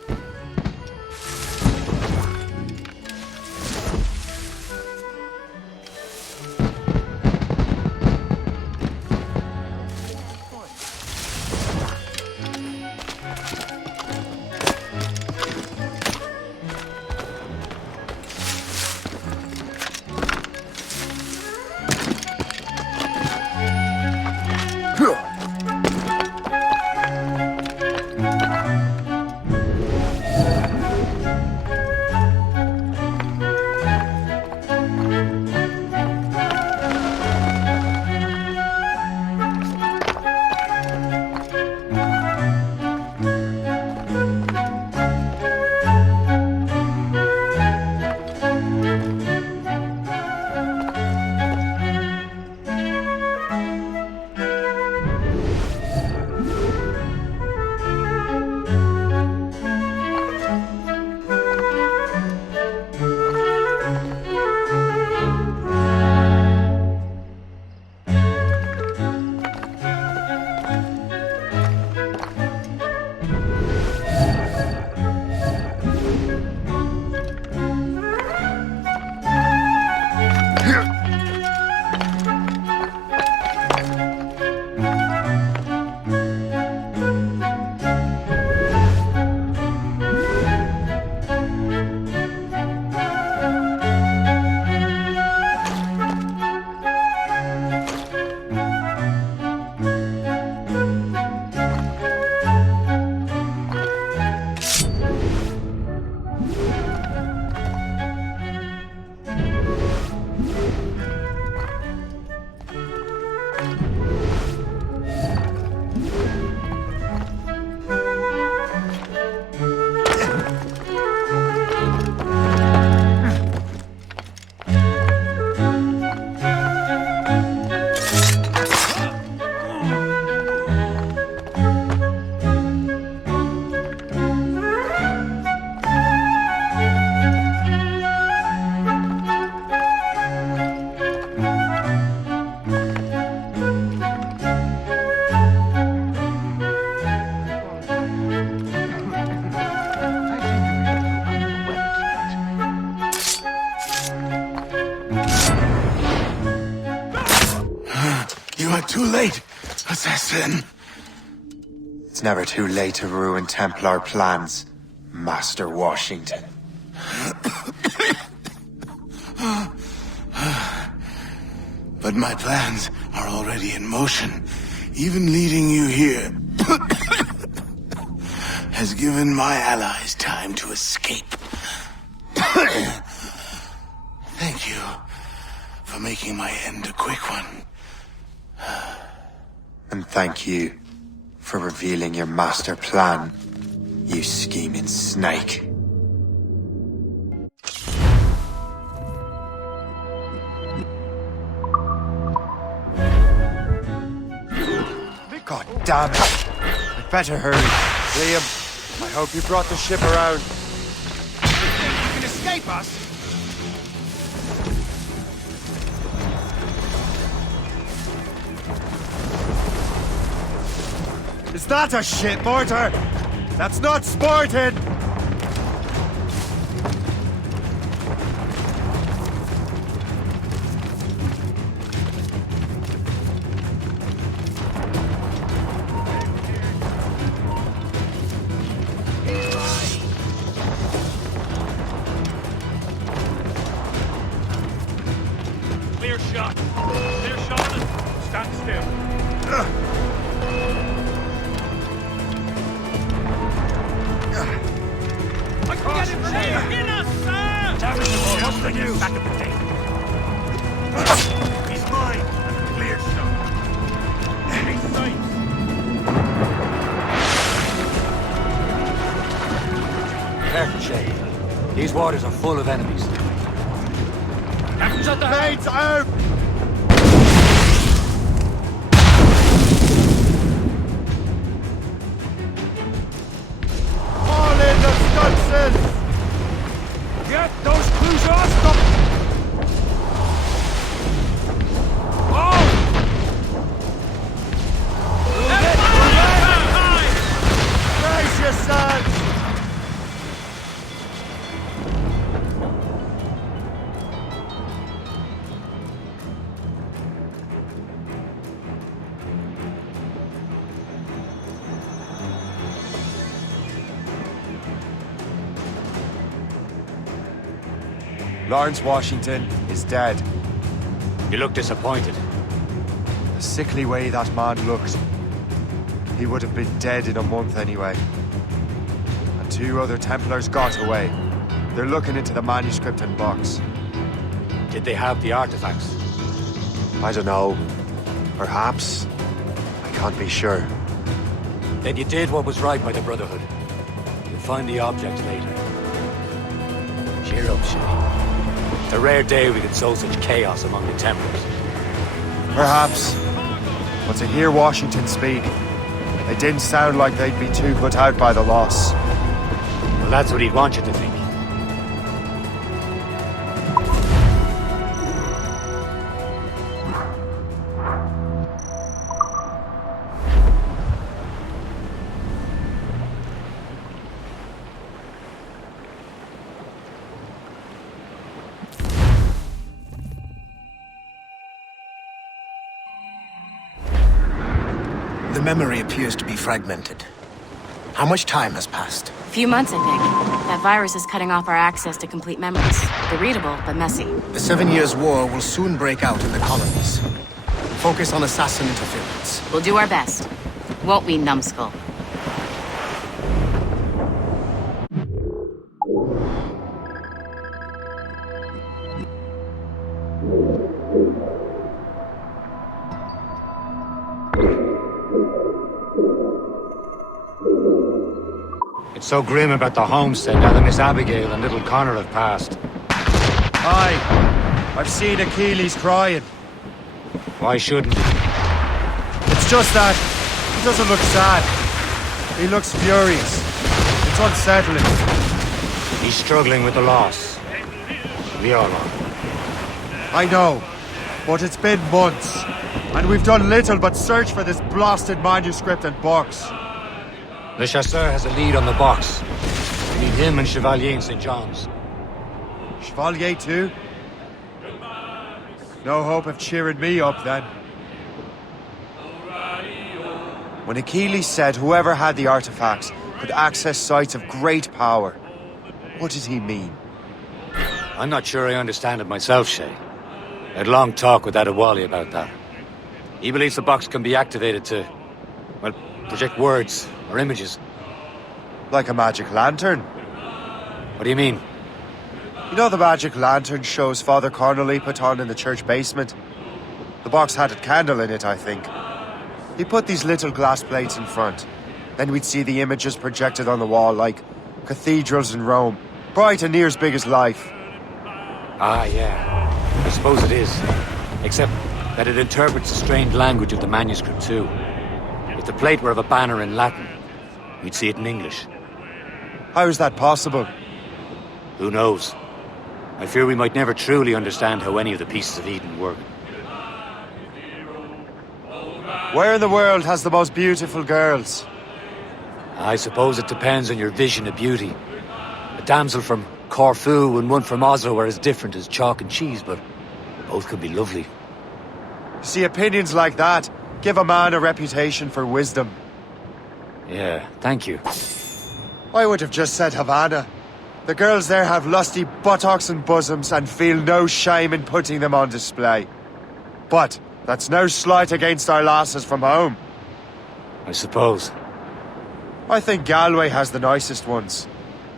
Too late, assassin. It's never too late to ruin Templar plans, Master Washington. But my plans are already in motion. Even leading you here has given my allies time to escape. Thank you for making my end a quick one. And thank you for revealing your master plan, you scheming snake. God damn it! I'd better hurry. Liam, I hope you brought the ship around. You think you can escape us? Is that a shit mortar? That's not sporting! Clear shot. Clear shot. Stand still. I can get him there. In us, sir! Damage the ball. What's the news? Back at the day. He's mine. Clear shot. Enemy sight. Careful, Shay. These waters are full of enemies. Shut the mates out! All in the stunts! Get those crews off! Stop! Oh! Brace yourselves! Lawrence Washington is dead. You look disappointed. The sickly way that man looked. He would have been dead in a month anyway. And 2 other Templars got away. They're looking into the manuscript and box. Did they have the artifacts? I don't know. Perhaps. I can't be sure. Then you did what was right by the Brotherhood. You'll find the objects later. Cheer up, Shay. It's a rare day we could sow such chaos among the Templars. Perhaps. But to hear Washington speak, it didn't sound like they'd be too put out by the loss. Well, that's what he'd want you to think. The memory appears to be fragmented. How much time has passed? A few months, I think. That virus is cutting off our access to complete memories. They're readable, but messy. The 7 Years' War will soon break out in the colonies. Focus on assassin interference. We'll do our best. Won't we, numbskull? It's so grim about the homestead now that Miss Abigail and little Connor have passed. Aye. I've seen Achilles crying. Why shouldn't he? It's just that he doesn't look sad. He looks furious. It's unsettling. He's struggling with the loss. We all are. I know, but it's been months, and we've done little but search for this blasted manuscript and box. Le Chasseur has a lead on the box. We need him and Chevalier in St. John's. Chevalier too? No hope of cheering me up then. When Achilles said whoever had the artifacts could access sites of great power, what did he mean? I'm not sure I understand it myself, Shay. I had a long talk with Adewale about that. He believes the box can be activated to, well, project words or images. Like a magic lantern? What do you mean? You know the magic lantern shows Father Connolly put on in the church basement? The box had a candle in it, I think. He put these little glass plates in front. Then we'd see the images projected on the wall like cathedrals in Rome. Bright and near as big as life. Ah, yeah. I suppose it is. Except that it interprets the strange language of the manuscript, too. If the plate were of a banner in Latin, we'd see it in English. How is that possible? Who knows? I fear we might never truly understand how any of the pieces of Eden work. Where in the world has the most beautiful girls? I suppose it depends on your vision of beauty. A damsel from Corfu and one from Oslo are as different as chalk and cheese, but both could be lovely. See, opinions like that give a man a reputation for wisdom. Yeah, thank you. I would have just said Havana. The girls there have lusty buttocks and bosoms and feel no shame in putting them on display. But that's no slight against our lasses from home. I suppose. I think Galway has the nicest ones.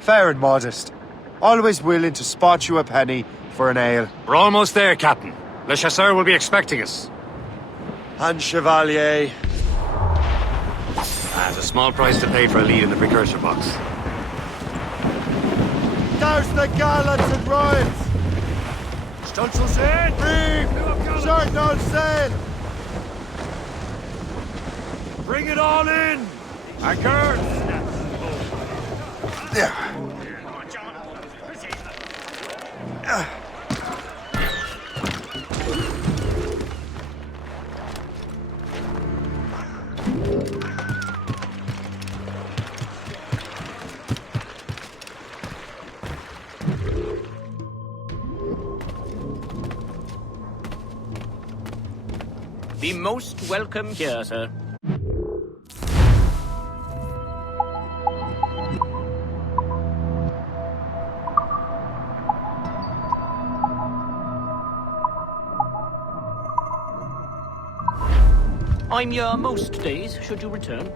Fair and modest. Always willing to spot you a penny for an ale. We're almost there, Captain. Le Chasseur will be expecting us. And Chevalier. It's a small price to pay for a lead in the precursor box. Douse the gallants and royals! Stunts in! Reef! Short no sail! Bring it all in! Anchor! Be most welcome here, sir. I'm your most days, should you return.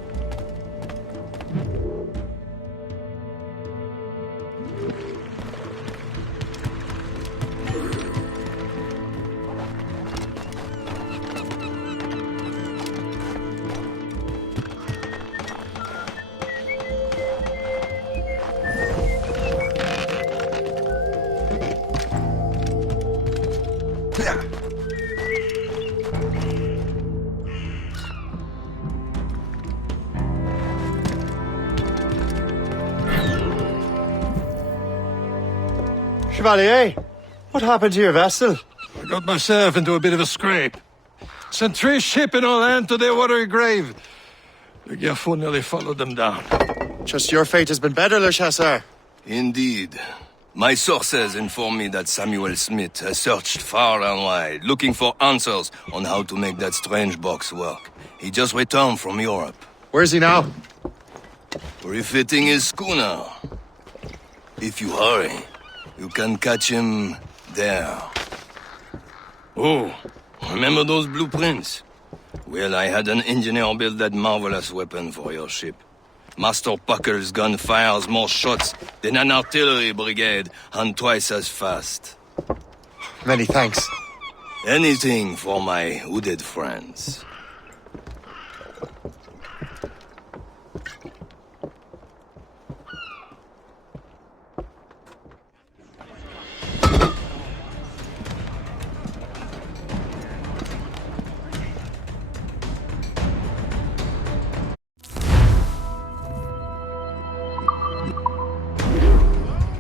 Chevalier, what happened to your vessel? I got myself into a bit of a scrape. Sent 3 ship in a land to their watery grave. The Gerfaut nearly followed them down. Just your fate has been better, Le Chasseur. Indeed. My sources inform me that Samuel Smith has searched far and wide, looking for answers on how to make that strange box work. He just returned from Europe. Where's he now? Refitting his schooner. If you hurry, you can catch him there. Oh, remember those blueprints? Well, I had an engineer build that marvelous weapon for your ship. Master Puckle's gun fires more shots than an artillery brigade, and twice as fast. Many thanks. Anything for my hooded friends.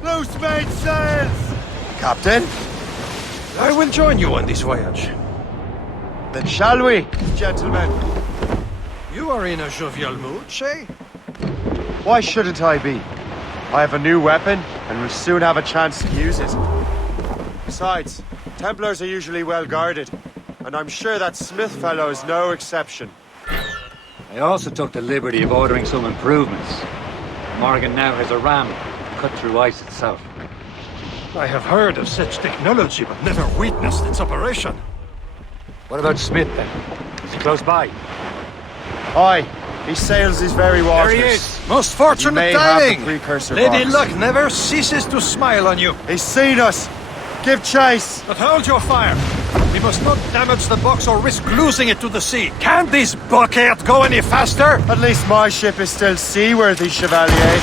Loose made sails! Captain? I will join you on this voyage. Then shall we, gentlemen? You are in a jovial mood, Shay? Why shouldn't I be? I have a new weapon, and will soon have a chance to use it. Besides, Templars are usually well guarded, and I'm sure that Smith fellow is no exception. I also took the liberty of ordering some improvements. Morgan now has a ram cut through ice itself. I have heard of such technology, but never witnessed its operation. What about Smith, then? Is he close by? Aye, he sails these very waters. There he is! Most He fortunate may have timing! the precursor Lady box. Luck never ceases to smile on you. He's seen us! Give chase! But hold your fire! We must not damage the box or risk losing it to the sea. Can this bucket go any faster? At least my ship is still seaworthy, Chevalier.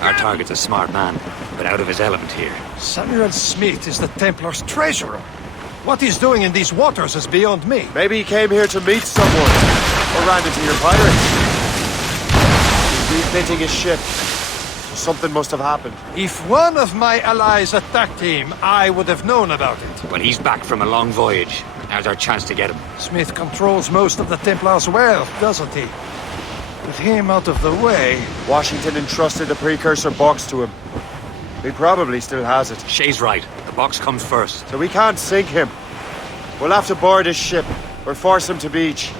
Our target's a smart man, but out of his element here. Samuel Smith is the Templar's treasurer. What he's doing in these waters is beyond me. Maybe he came here to meet someone, or ran into your pirates. He's refitting his ship. Something must have happened. If one of my allies attacked him, I would have known about it. Well, he's back from a long voyage. Now's our chance to get him. Smith controls most of the Templars' wealth, doesn't he? With him out of the way... Washington entrusted the precursor box to him. He probably still has it. Shay's right. The box comes first. So we can't sink him. We'll have to board his ship, or force him to beach.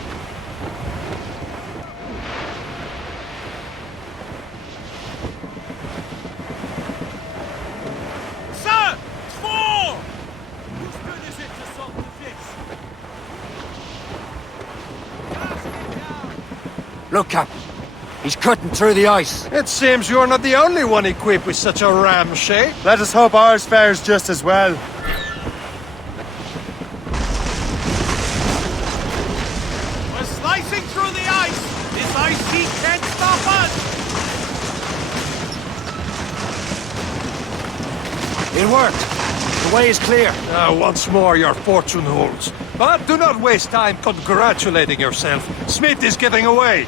Sir! Four! Whose good is it to salt the fish? Look, Cap. He's cutting through the ice. It seems you're not the only one equipped with such a ram, Shay. Let us hope ours fares just as well. We're slicing through the ice! This ice sheet can't stop us! It worked. The way is clear. Now, once more, your fortune holds. But do not waste time congratulating yourself. Smith is giving away.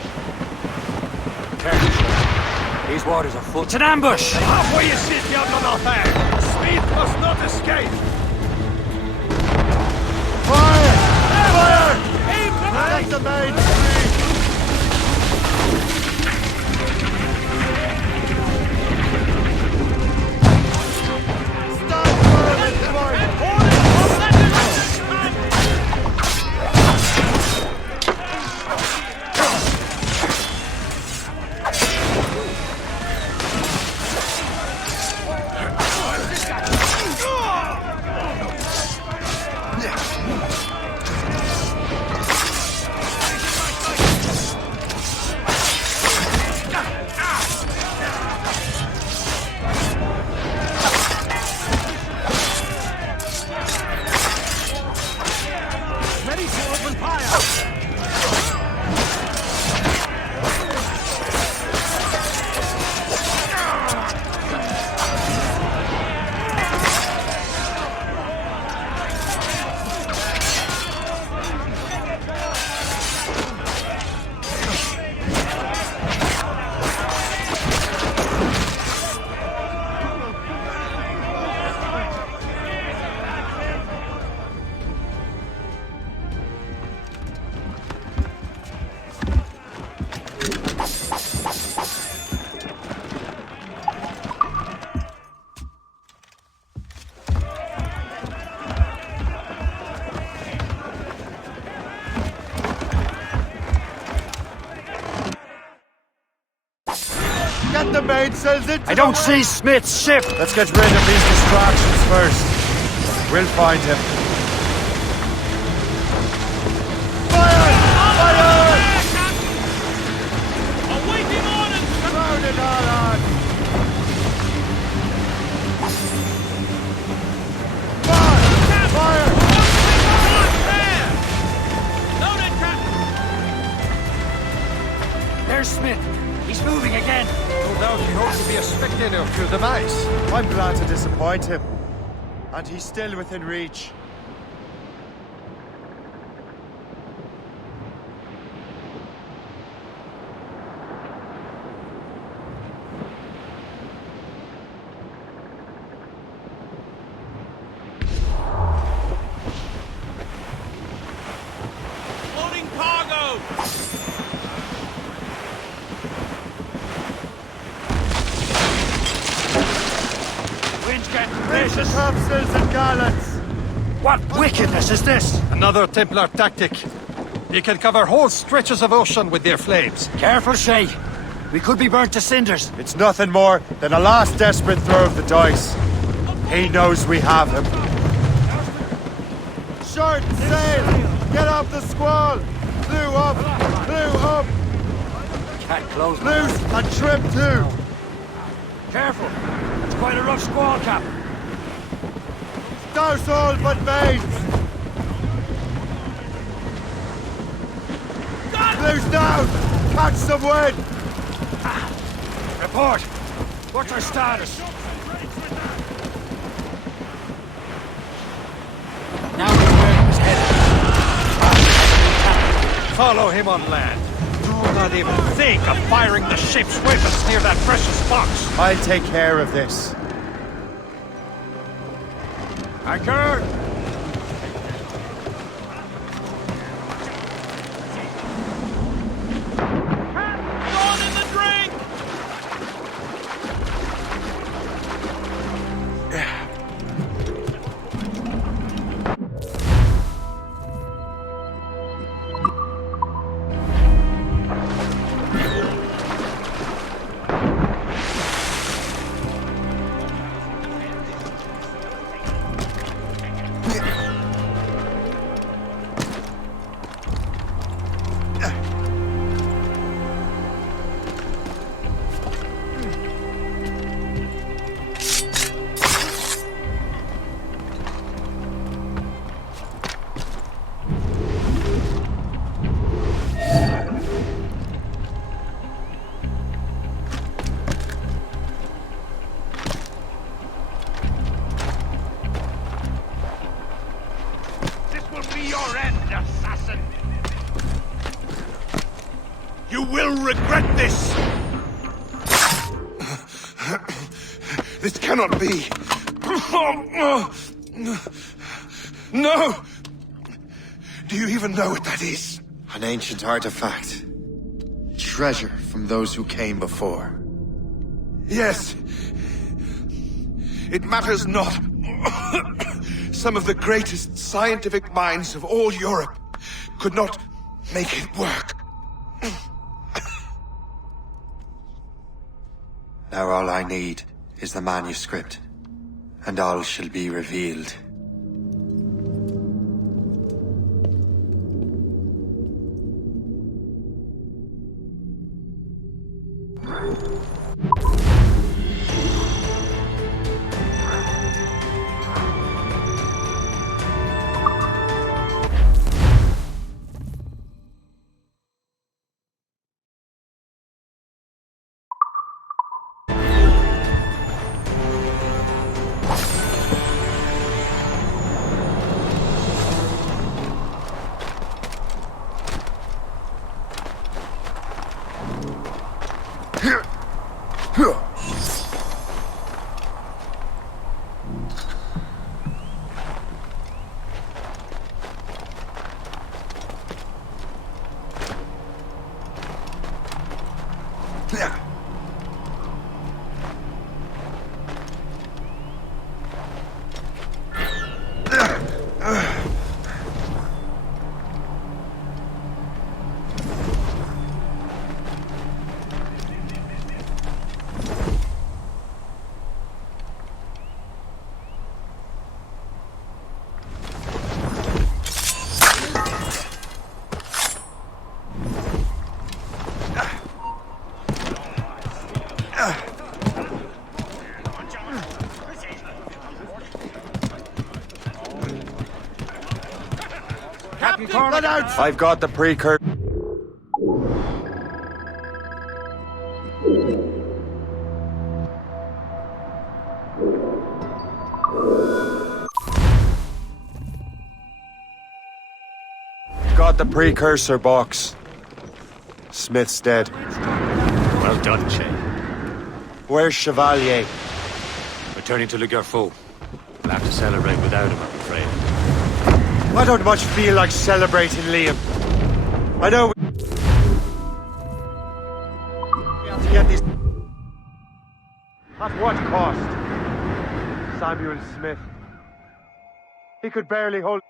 Careful. These waters are full. It's an ambush! Halfway you sit yonder not there. Smith must not escape. Fire! Fire! Protect the main tree! Stand firm and right! Ready to open fire! Get the mainsails into I don't see Smith's ship! Let's get rid of these distractions first. We'll find him. Fire! Fire! Awaiting orders! Crowd it all on! Fire! Fire! Loaded, Captain! There's Smith. He's moving again. No doubt he hopes to be a spectator of your demise. I'm glad to disappoint him. And he's still within reach. Loading cargo! Wind's getting Raise the vicious. topsails and gallants! What wickedness is this? Another Templar tactic. They can cover whole stretches of ocean with their flames. Careful, Shay. We could be burnt to cinders. It's nothing more than a last desperate throw of the dice. He knows we have him. Short sail! Get off the squall! Blew up! Blew up! Can't close. Loose and trim too! Careful. It's quite a rough squall, Cap. Douse all but mains! Loose down! Catch some wind! Report. What's our status? Now we're where he was headed. Follow him on land. Do not even think of firing the ship's weapons near that precious box. I'll take care of this. Anchor! This cannot be. No! Do you even know what that is? An ancient artifact. Treasure from those who came before. Yes. It matters not. Some of the greatest scientific minds of all Europe could not make it work. Now all I need is the manuscript, and all shall be revealed. I've got the precursor. Got the precursor box. Smith's dead. Well done, Shay. Where's Chevalier? Returning to Le Garfou. We'll have to celebrate without him, I'm afraid. I don't much feel like celebrating, Liam. I know we have to get these. At what cost? Samuel Smith. He could barely hold.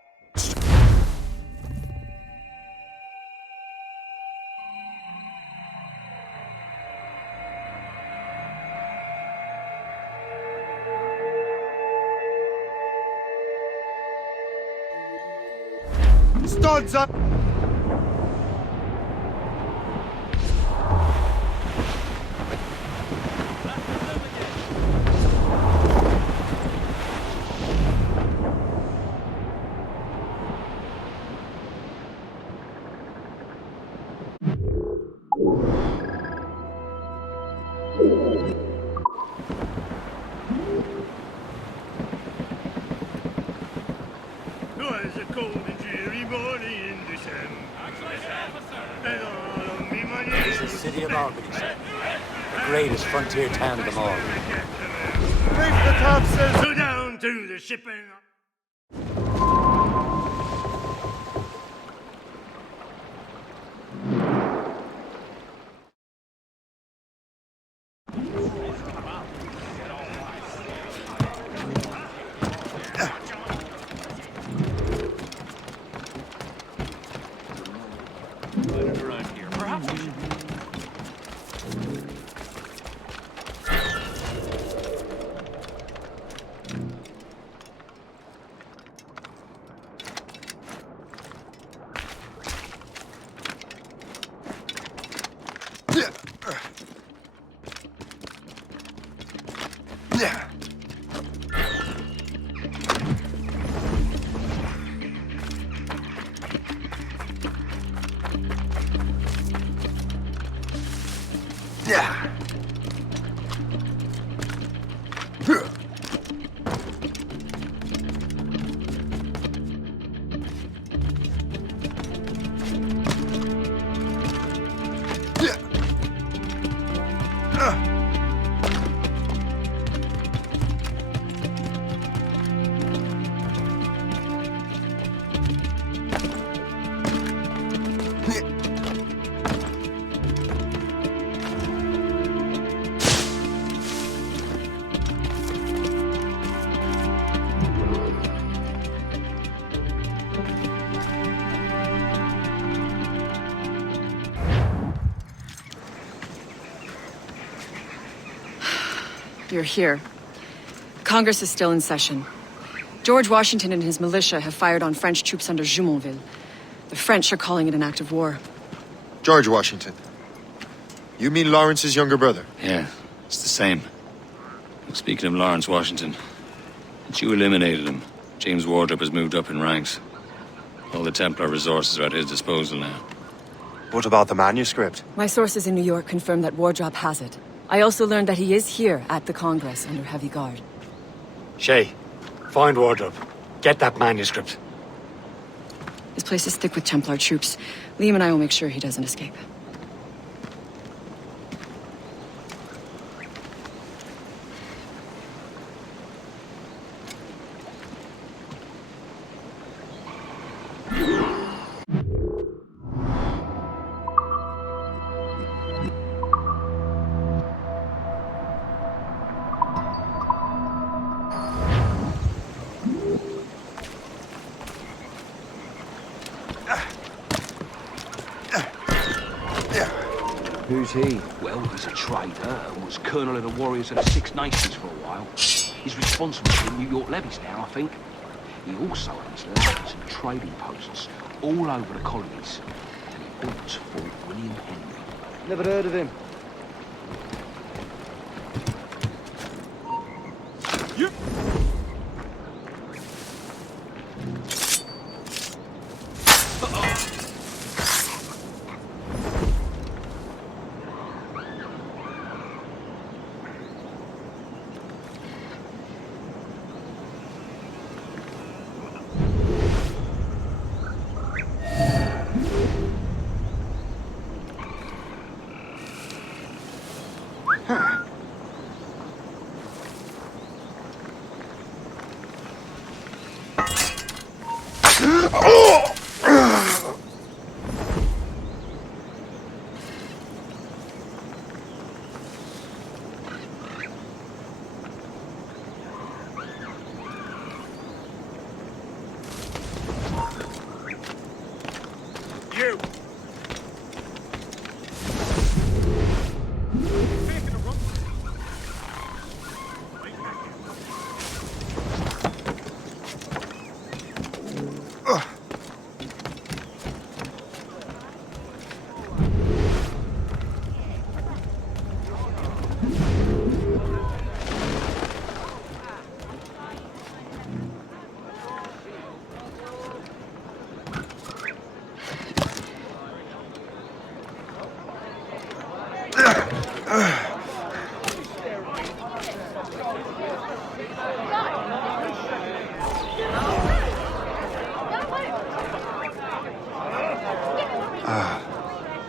Studs up! Twas a cold and dreary morning in December. And all of me money. This is the city of Albany, sir. The greatest frontier town of them all. Reef the topsails. So down to the shipping. you're here. Congress is still in session. George Washington and his militia have fired on French troops under Jumonville. The French are calling it an act of war. George Washington. You mean Lawrence's younger brother? Yeah, it's the same. Speaking of Lawrence Washington, since you eliminated him, James Wardrop has moved up in ranks. All the Templar resources are at his disposal now. What about the manuscript? My sources in New York confirm that Wardrop has it. I also learned that he is here at the Congress under heavy guard. Shay, find Wardrop. Get that manuscript. His place is thick with Templar troops. Liam and I will make sure he doesn't escape. Who's he? Well, he's a traitor and was colonel of the warriors of the Six Nations for a while. He's responsible for the New York levies now, I think. He also owns lands and trading posts all over the colonies. And he built Fort William Henry. Never heard of him.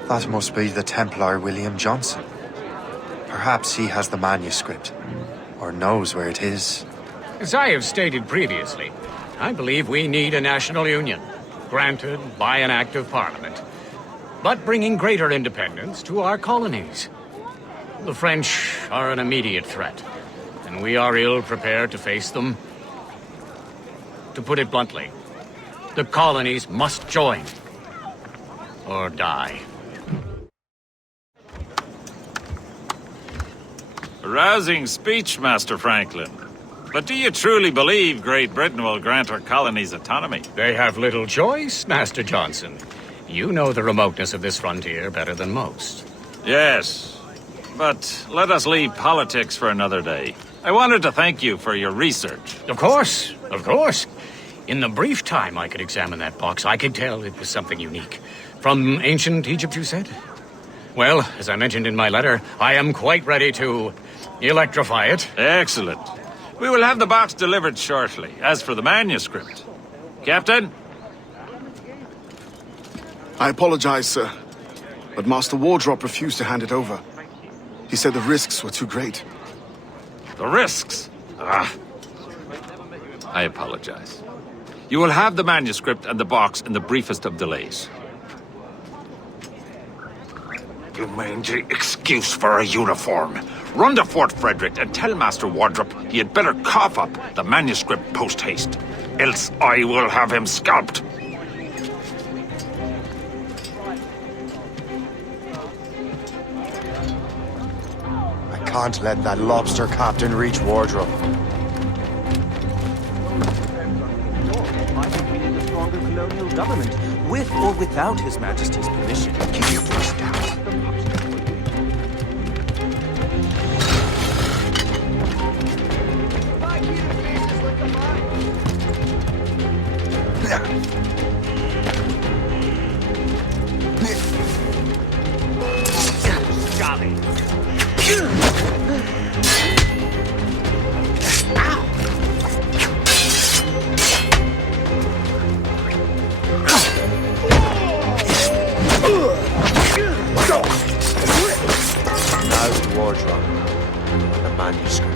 That must be the Templar William Johnson. Perhaps he has the manuscript, or knows where it is. As I have stated previously, I believe we need a national union, granted by an act of parliament, but bringing greater independence to our colonies. The French are an immediate threat, and we are ill prepared to face them. To put it bluntly, the colonies must join, or die. Rousing speech, Master Franklin. But do you truly believe Great Britain will grant our colonies autonomy? They have little choice, Master Johnson. You know the remoteness of this frontier better than most. Yes, but let us leave politics for another day. I wanted to thank you for your research. Of course, of course. In the brief time I could examine that box, I could tell it was something unique. From ancient Egypt, you said? Well, as I mentioned in my letter, I am quite ready to electrify it. Excellent. We will have the box delivered shortly. As for the manuscript... Captain? I apologize, sir. But Master Wardrop refused to hand it over. He said the risks were too great. The risks? Ah. I apologize. You will have the manuscript and the box in the briefest of delays. You mangy excuse for a uniform. Run to Fort Frederick and tell Master Wardrop he had better cough up the manuscript post-haste. Else I will have him scalped. I can't let that lobster captain reach Wardrop. I think we need a stronger colonial government, with or without His Majesty's permission. Keep your voice down. Now to Wardrop. The manuscript.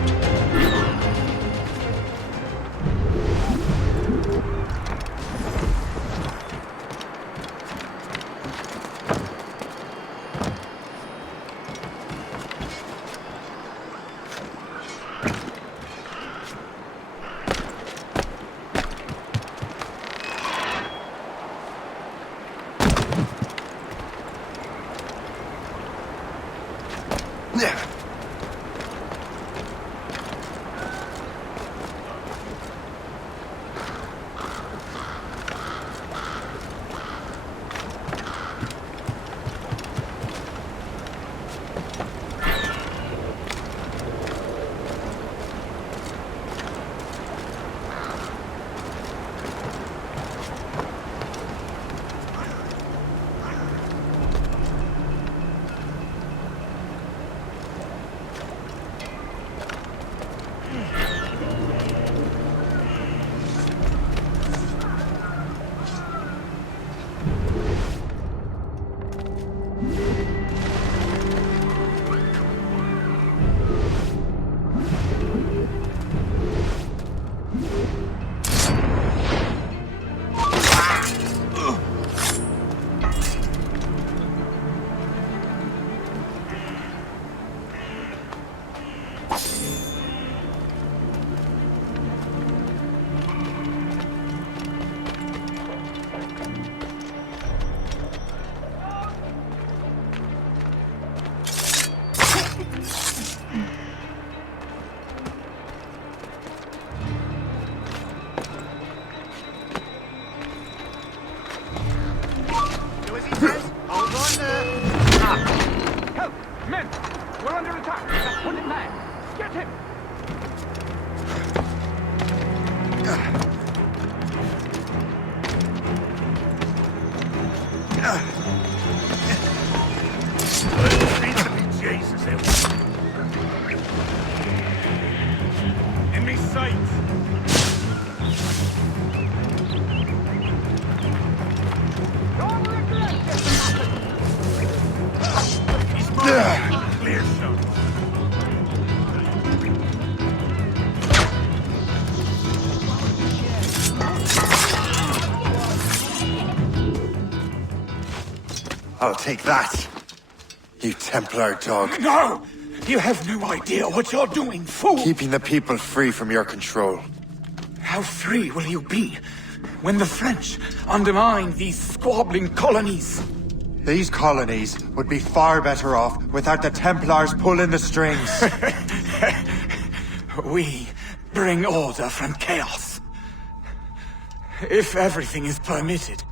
Enemy sight! Clear shot. I'll take that, you Templar dog. No! You have no idea what you're doing, fool! Keeping the people free from your control. How free will you be when the French undermine these squabbling colonies? These colonies would be far better off without the Templars pulling the strings. We bring order from chaos. If everything is permitted,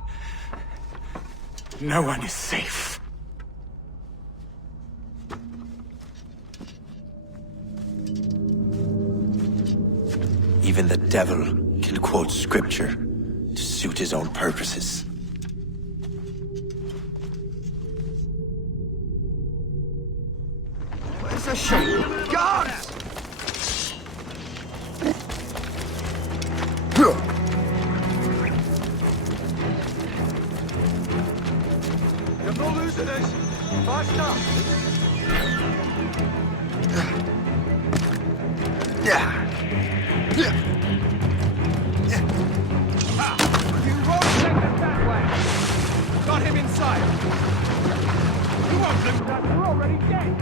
no one is safe. Even the devil can quote scripture to suit his own purposes. It's a shame. Guards! You're not losing us. Faster! Yeah. You rotate that way. Got him inside. You won't lose that. We're already dead.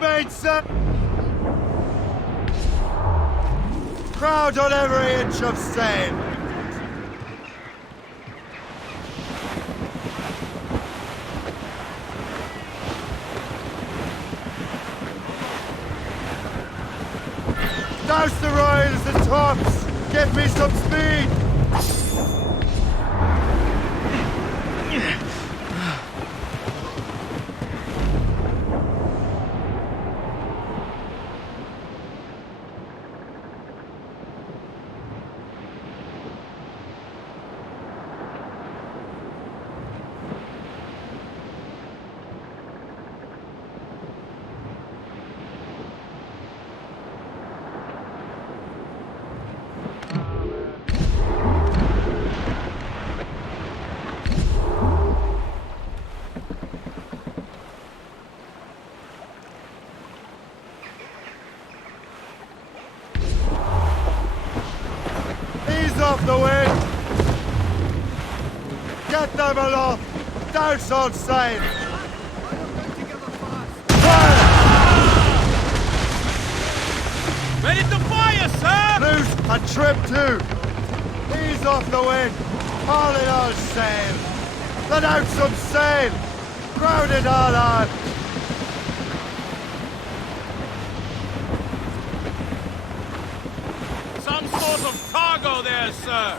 made, sir! Crowd on every inch of sail! Douse the royals and tops! Give me some speed! Off the wind! Get them aloft! Douse on sail! Fire! Ready to fire, sir! Loose and trim too! Ease off the wind! All in all sail! Let out some sail! Crowd it all on! Some sort of cargo there, sir!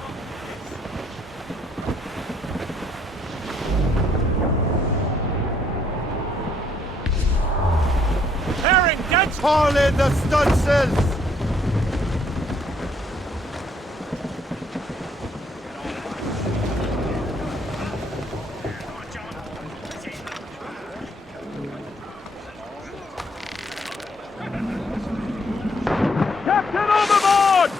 Herring, get... Haul in the stunsails! Captain overboard!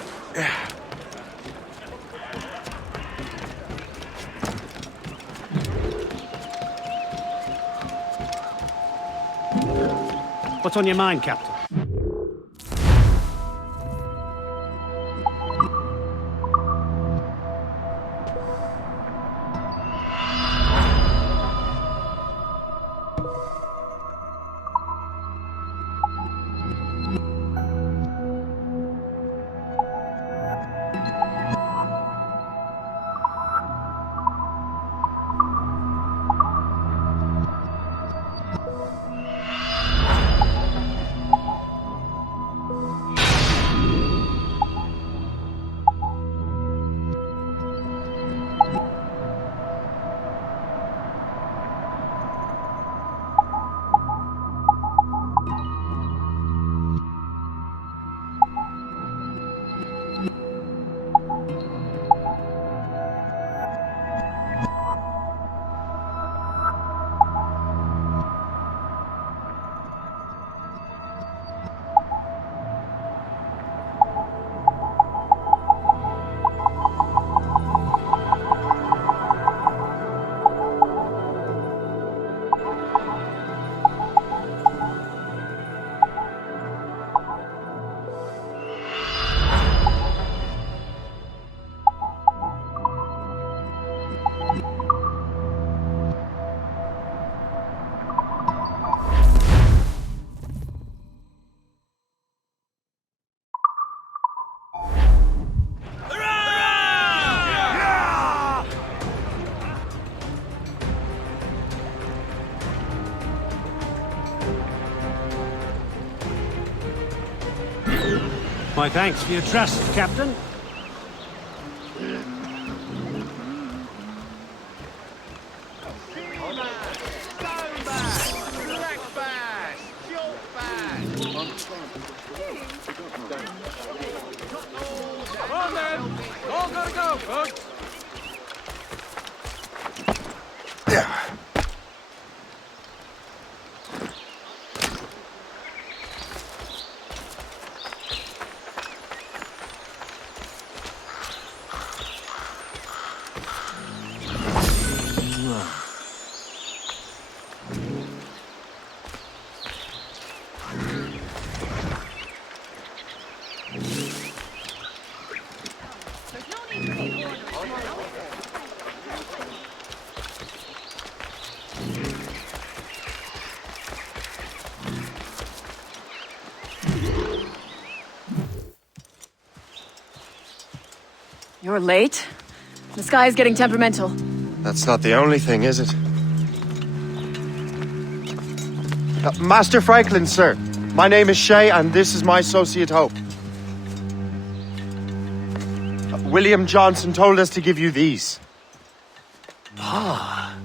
What's on your mind, Captain? My thanks for your trust, Captain. Come on then! All gotta go, folks! We're late. The sky is getting temperamental. That's not the only thing, is it? Master Franklin, sir. My name is Shay, and this is my associate Hope. William Johnson told us to give you these. Ah.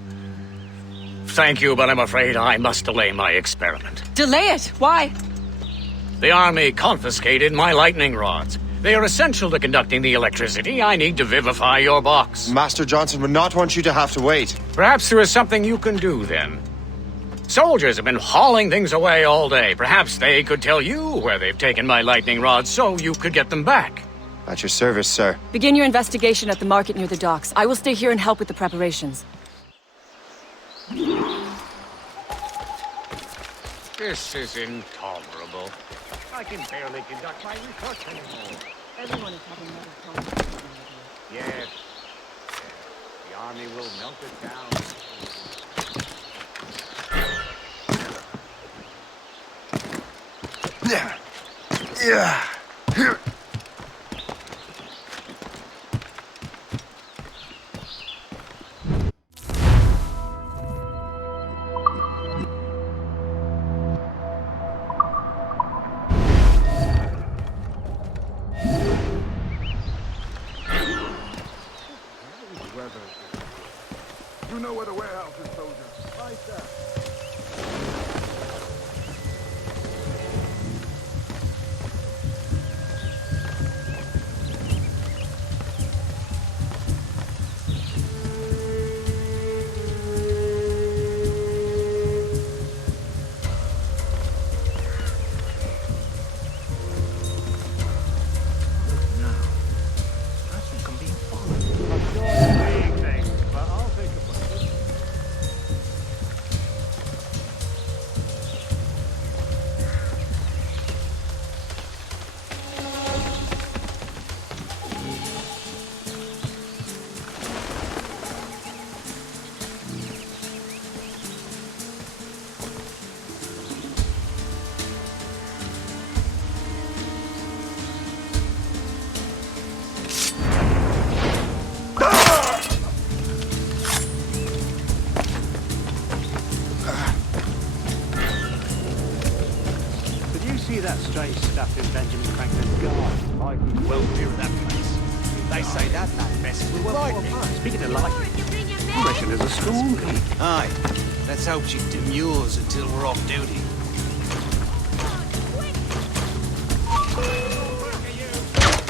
Thank you, but I'm afraid I must delay my experiment. Delay it? Why? The army confiscated my lightning rods. They are essential to conducting the electricity I need to vivify your box. Master Johnson would not want you to have to wait. Perhaps there is something you can do, then. Soldiers have been hauling things away all day. Perhaps they could tell you where they've taken my lightning rods so you could get them back. At your service, sir. Begin your investigation at the market near the docks. I will stay here and help with the preparations. This is intolerable. I can barely conduct my research anymore. Everyone is having another conversation. Yes. The army will melt it down. Yeah. Here. You know where the warehouse is, soldier. Right there. That strange stuff in Benjamin Franklin's garden might be well near that place. They say that messes with lightning. Speaking of lightning, I reckon there's a storm coming. Aye. Let's hope she demurs until we're off duty.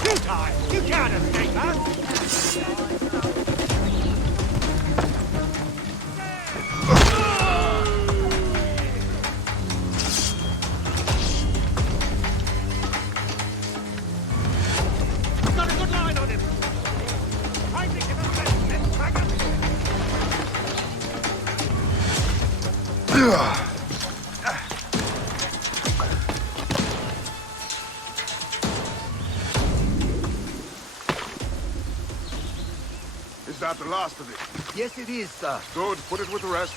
You die! You can't escape us! Is that the last of it? Yes, it is, sir. Good. Put it with the rest.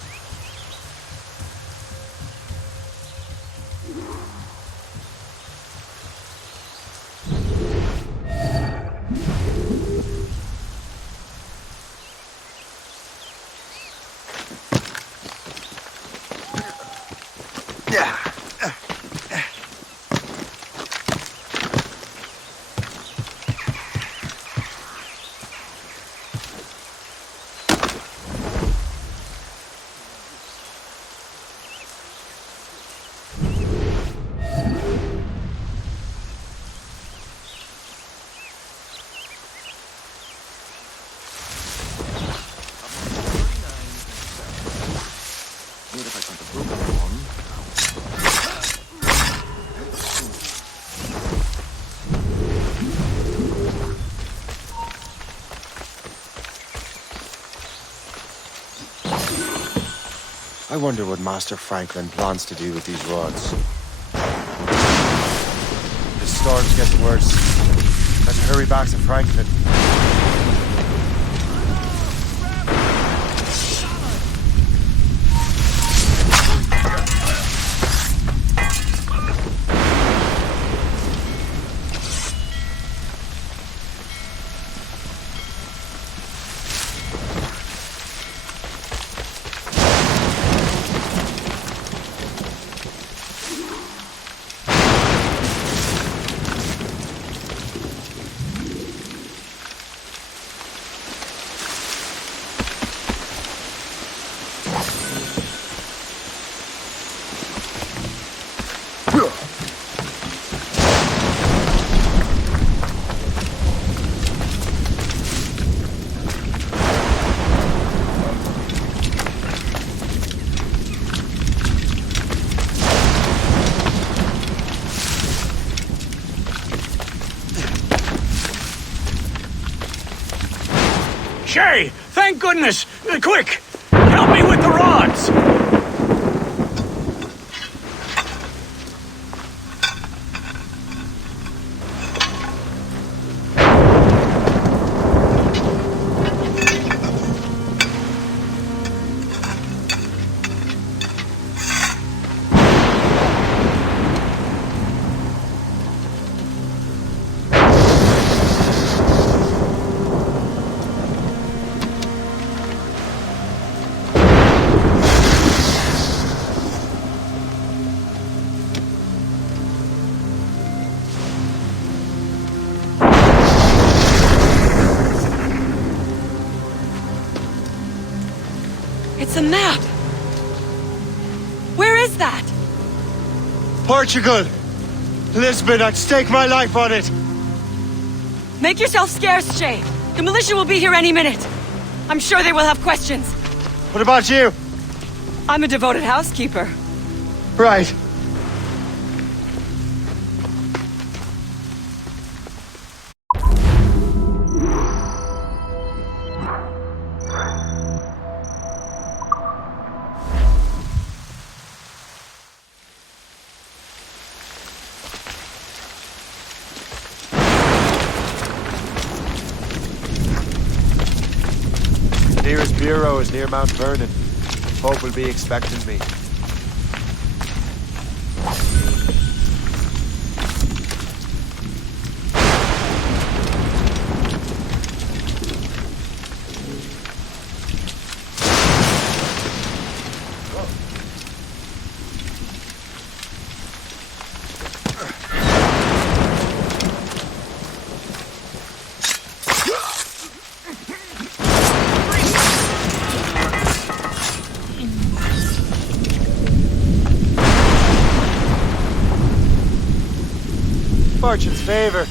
I wonder what Master Franklin plans to do with these rods. The storm's getting worse. Let's hurry back to Franklin. Shay! Thank goodness! Quick! Help me with the rods! It's a map! Where is that? Portugal! Lisbon, I'd stake my life on it! Make yourself scarce, Shay. The militia will be here any minute. I'm sure they will have questions. What about you? I'm a devoted housekeeper. Right. Nearest bureau is near Mount Vernon. Pope will be expecting me. Fortune's favor.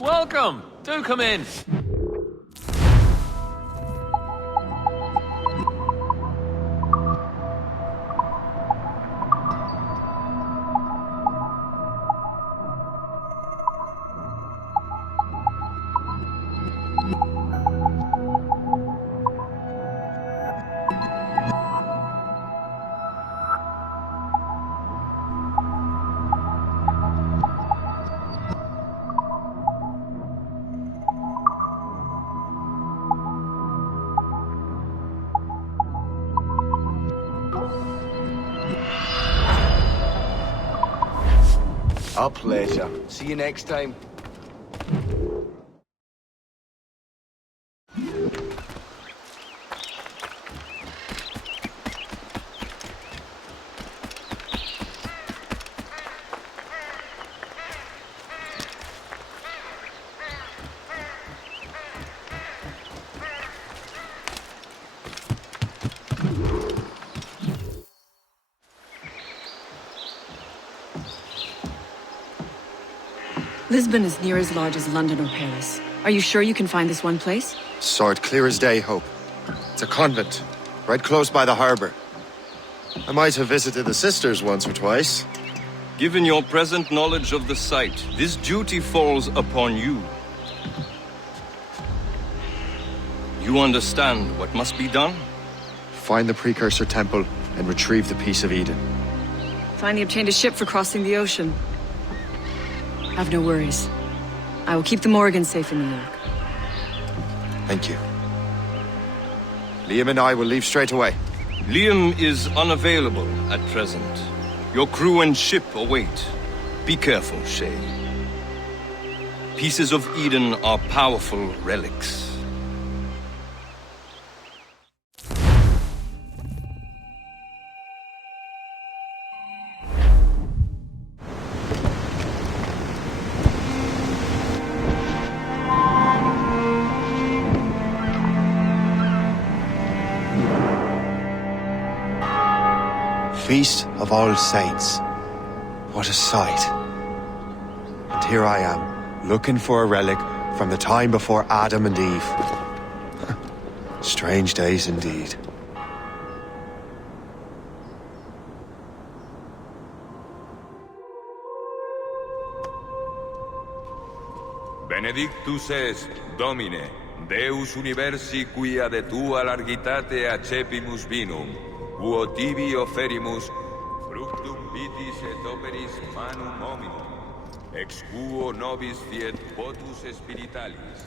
Welcome! Do come in! Our pleasure. See you next time. Lisbon is near as large as London or Paris. Are you sure you can find this one place? Sword clear as day, Hope. It's a convent, right close by the harbor. I might have visited the sisters once or twice. Given your present knowledge of the site, this duty falls upon you. You understand what must be done? Find the precursor temple and retrieve the Piece of Eden. Finally obtained a ship for crossing the ocean. Have no worries. I will keep the Morgans safe in New York. Thank you. Liam and I will leave straight away. Liam is unavailable at present. Your crew and ship await. Be careful, Shay. Pieces of Eden are powerful relics. Feast of All Saints. What a sight. And here I am, looking for a relic from the time before Adam and Eve. Strange days indeed. Benedictus est, Domine, Deus universi quia de tua largitate accepimus vinum, quo tibi offerimus fructum vitis et operis manum hominum, ex quo nobis fiet votus spiritualis.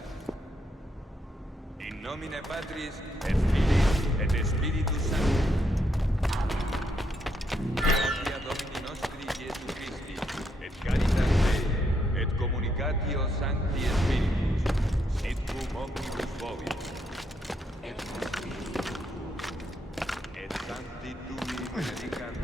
In nomine Patris et Filii et Spiritus Sancti. Gratia Domini nostri Iesu Christi, et caritas Dei, et communicatio Sancti Spiritus, sit cum omnibus vobis. Et Sancti Tui benedicat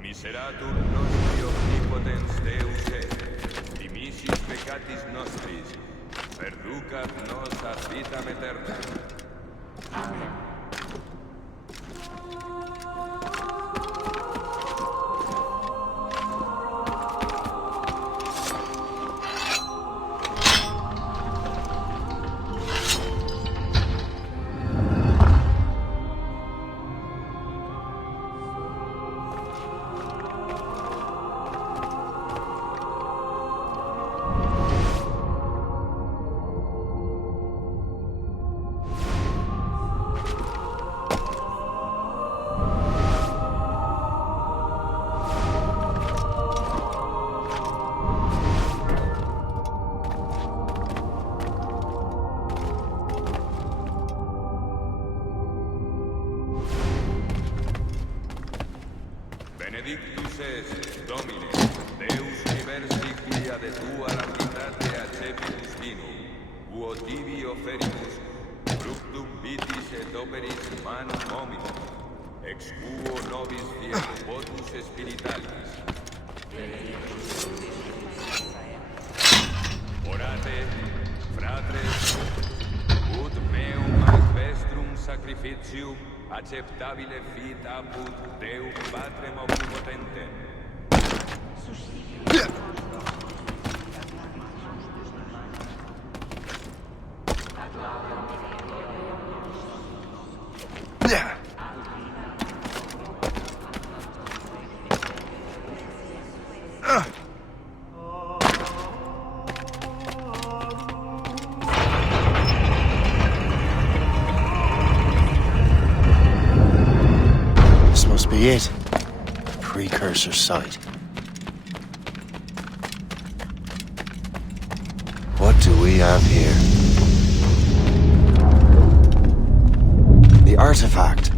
Miseratur nostri omnipotens Deus et, dimissis peccatis nostris, perducat nos ad vitam aeterna. Amen. tibi oferimus, fructum vitis et operis manum hominum, ex quo nobis fiet votus spiritualis. Orate, fratres, ut meum ad vestrum sacrificium acceptabile fit apud Deum Patrem omnipotentem. This must be it. Precursor site. What do we have here? The artifact.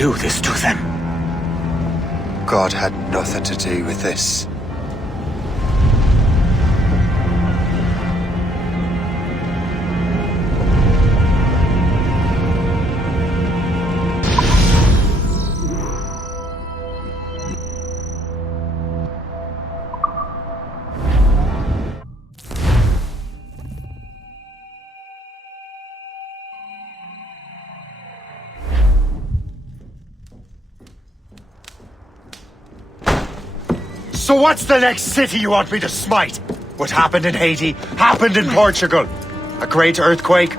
do this to them? God had nothing to do with this. So what's the next city you want me to smite? What happened in Haiti happened in Portugal. A great earthquake.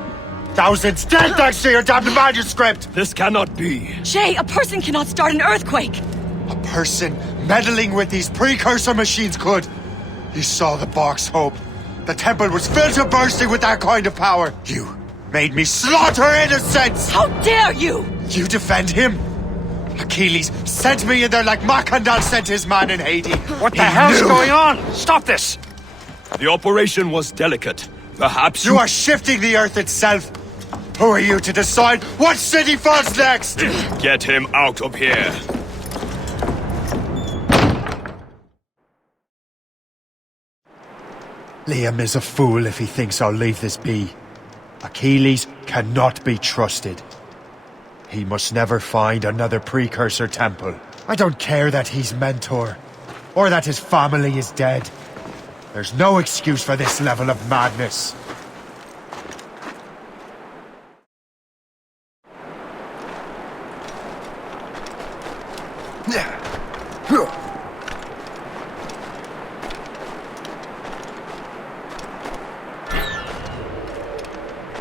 Thousands dead thanks to your damned manuscript! This cannot be. Shay, a person cannot start an earthquake! A person meddling with these precursor machines could. You saw the box, Hope. The temple was filled to bursting with that kind of power. You made me slaughter innocents! How dare you! You defend him? Achilles sent me in there like Macandal sent his man in Haiti. What the hell's going on? Stop this! The operation was delicate. Perhaps you are shifting the earth itself. Who are you to decide what city falls next? Get him out of here. Liam is a fool if he thinks I'll leave this be. Achilles cannot be trusted. He must never find another precursor temple. I don't care that he's mentor, or that his family is dead. There's no excuse for this level of madness.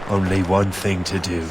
Only one thing to do.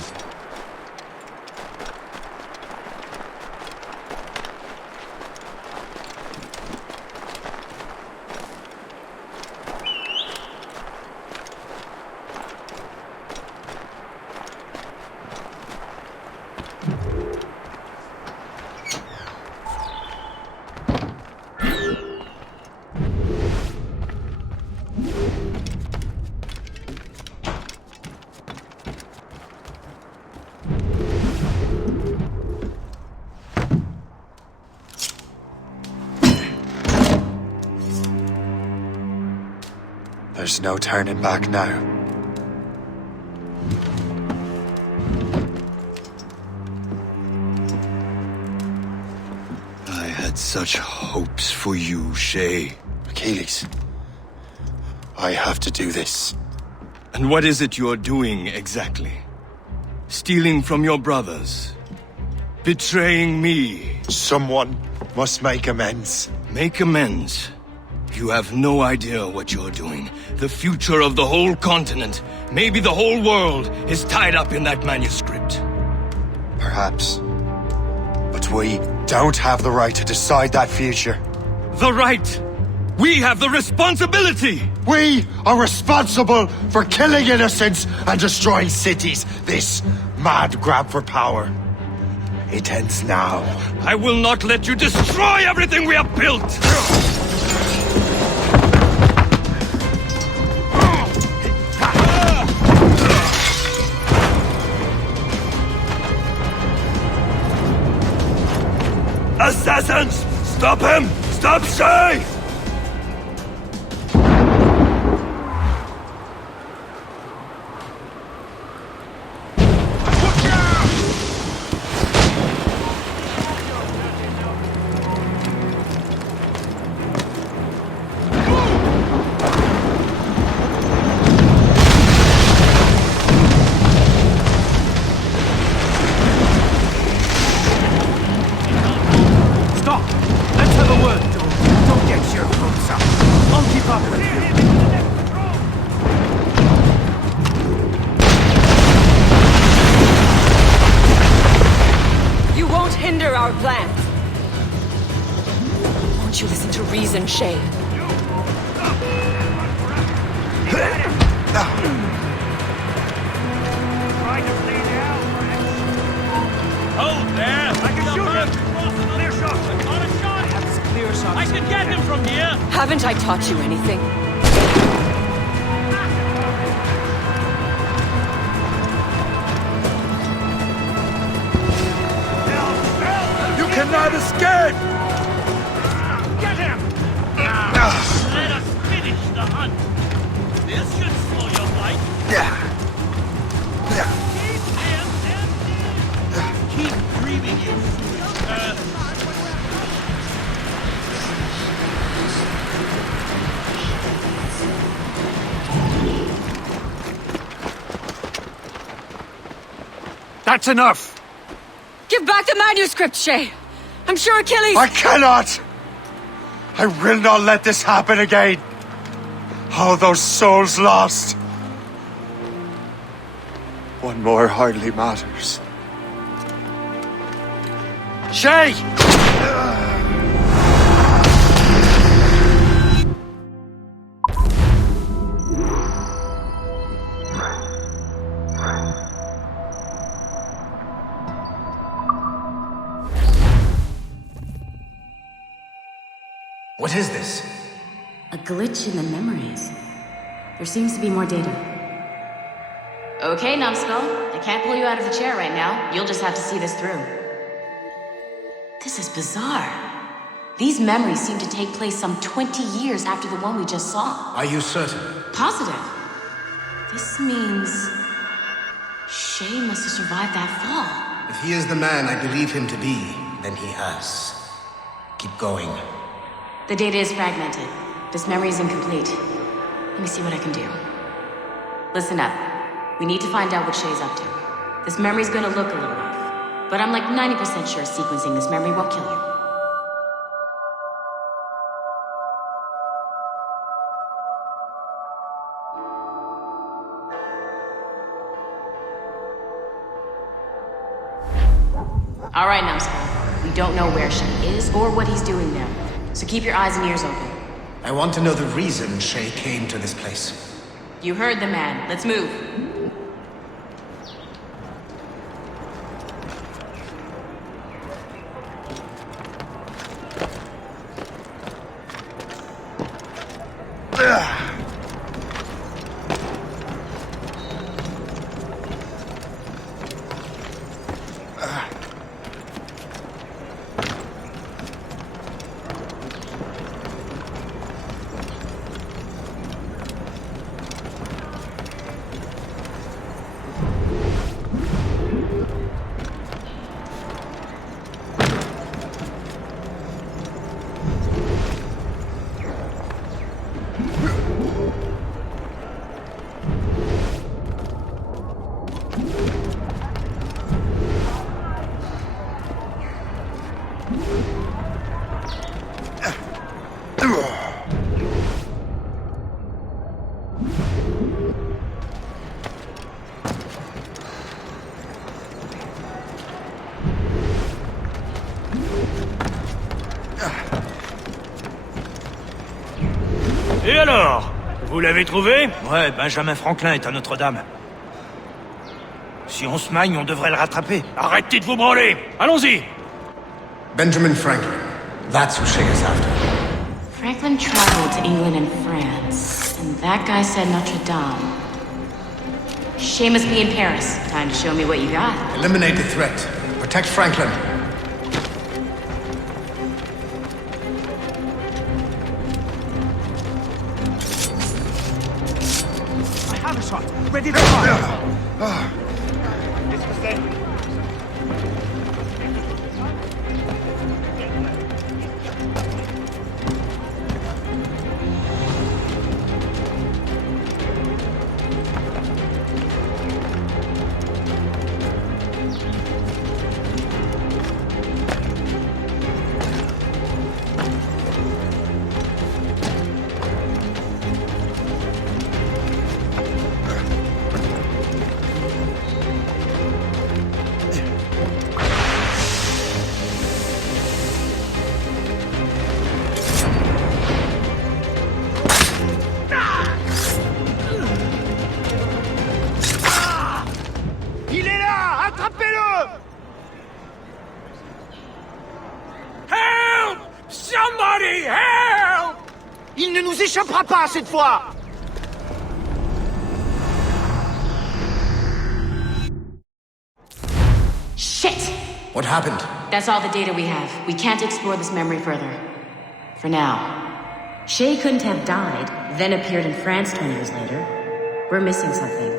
There's no turning back now. I had such hopes for you, Shay. Achilles, I have to do this. And what is it you're doing exactly? Stealing from your brothers? Betraying me? Someone must make amends. Make amends? You have no idea what you're doing. The future of the whole continent, maybe the whole world, is tied up in that manuscript. Perhaps. But we don't have the right to decide that future. The right! We have the responsibility! We are responsible for killing innocents and destroying cities. This mad grab for power. It ends now. I will not let you destroy everything we have built! Assassins! Stop him! Stop Shay! Won't you listen to reason, Shay? Hold there! I can shoot him! Clear shot! On a shot! I have this clear shot. I can get him from here! Haven't I taught you anything? cannot escape! Get him! Let us finish the hunt. This should slow your flight. Keep dreaming, you foolish. That's enough! Give back the manuscript, Shay! I'm sure Achilles... I cannot! I will not let this happen again! All those souls lost! One more hardly matters. Shay! What is this? A glitch in the memories. There seems to be more data. Okay, Numbskull. I can't pull you out of the chair right now. You'll just have to see this through. This is bizarre. These memories seem to take place some 20 years after the one we just saw. Are you certain? Positive. This means... Shay must have survived that fall. If he is the man I believe him to be, then he has. Keep going. The data is fragmented. This memory is incomplete. Let me see what I can do. Listen up. We need to find out what Shay's up to. This memory's gonna look a little rough, but I'm like 90% sure sequencing this memory won't kill you. All right, Numbskull. We don't know where Shay is or what he's doing there, so keep your eyes and ears open. I want to know the reason Shay came to this place. You heard the man. Let's move. Et alors? Vous l'avez trouvé? Ouais, Benjamin Franklin est à Notre-Dame. Si on se magne, on devrait le rattraper. Arrêtez de vous branler! Allons-y! Benjamin Franklin. That's who Shay is after. Franklin traveled to England and France, and that guy said Notre Dame. Shay must be in Paris. Time to show me what you got. Eliminate the threat. Protect Franklin. I have a shot. Ready to fire. Il est là! Attrapez-le! Help! Somebody help! Il ne nous échappera pas cette fois! Shit! What happened? That's all the data we have. We can't explore this memory further. For now. Shay couldn't have died, then appeared in France 20 years later. We're missing something.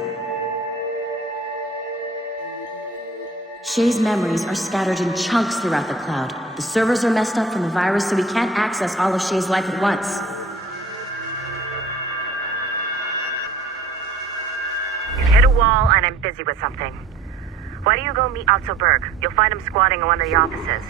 Shay's memories are scattered in chunks throughout the cloud. The servers are messed up from the virus, so we can't access all of Shay's life at once. You've hit a wall, and I'm busy with something. Why don't you go meet Otto Berg? You'll find him squatting in one of the offices.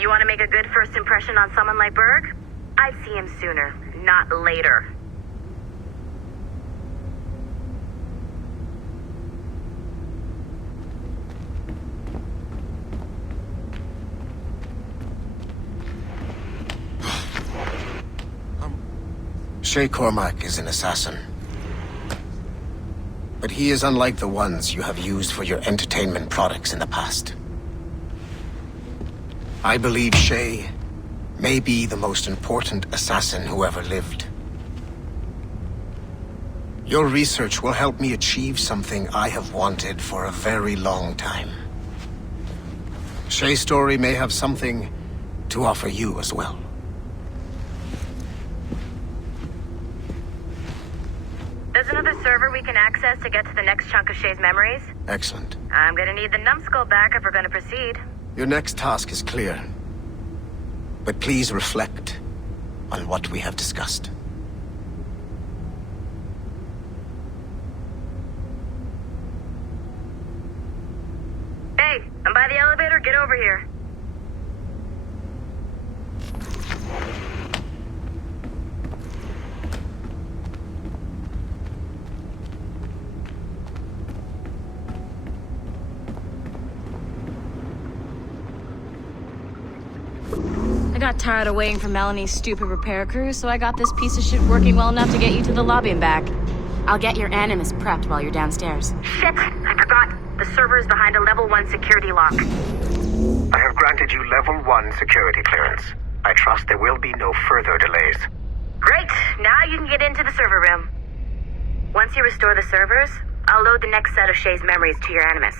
You want to make a good first impression on someone like Berg? I'd see him sooner, not later. Shay Cormac is an assassin. But he is unlike the ones you have used for your entertainment products in the past. I believe Shay may be the most important assassin who ever lived. Your research will help me achieve something I have wanted for a very long time. Shay's story may have something to offer you as well. There's another server we can access to get to the next chunk of Shay's memories. Excellent. I'm gonna need the numbskull back if we're gonna proceed. Your next task is clear. But please reflect on what we have discussed. Hey, I'm by the elevator. Get over here. I got tired of waiting for Melanie's stupid repair crew, so I got this piece of shit working well enough to get you to the lobby and back. I'll get your Animus prepped while you're downstairs. Shit! I forgot. The server is behind a level 1 security lock. I have granted you level 1 security clearance. I trust there will be no further delays. Great! Now you can get into the server room. Once you restore the servers, I'll load the next set of Shay's memories to your Animus.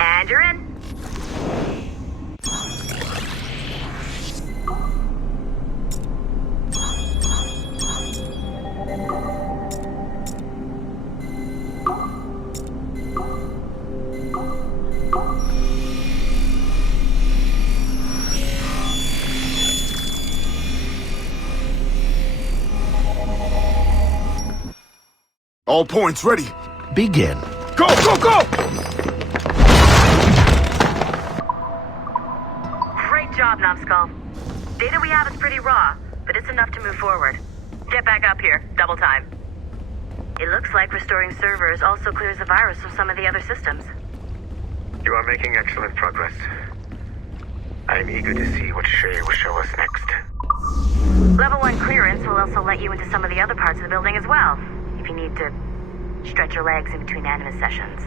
And you're in. All points ready. Begin. Go, go, go! Great job, Numbskull. Data we have is pretty raw, but it's enough to move forward. Get back up here. Double time. It looks like restoring servers also clears the virus from some of the other systems. You are making excellent progress. I am eager to see what Shay will show us next. Level 1 clearance will also let you into some of the other parts of the building as well, if you need to stretch your legs in between Animus sessions.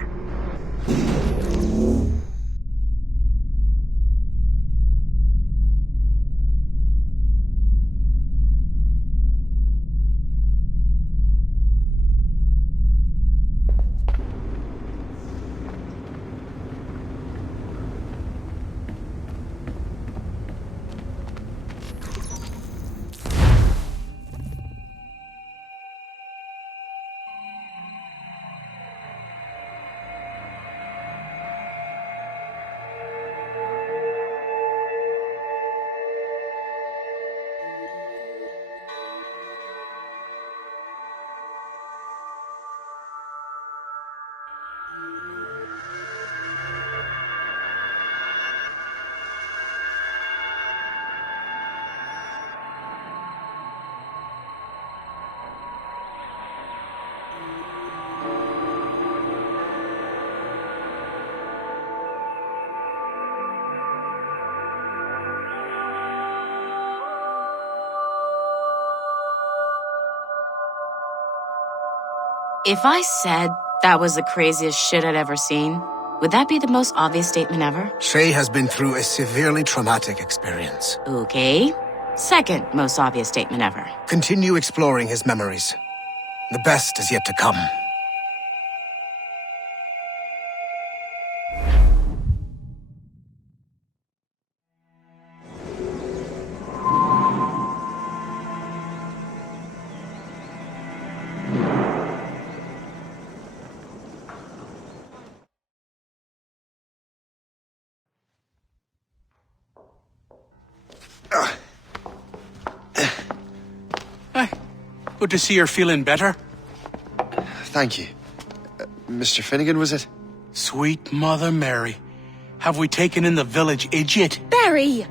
If I said that was the craziest shit I'd ever seen, would that be the most obvious statement ever? Shay has been through a severely traumatic experience. Okay. Second most obvious statement ever. Continue exploring his memories. The best is yet to come. Good to see you're feeling better. Thank you. Mr. Finnegan, was it? Sweet Mother Mary. Have we taken in the village idiot? Barry!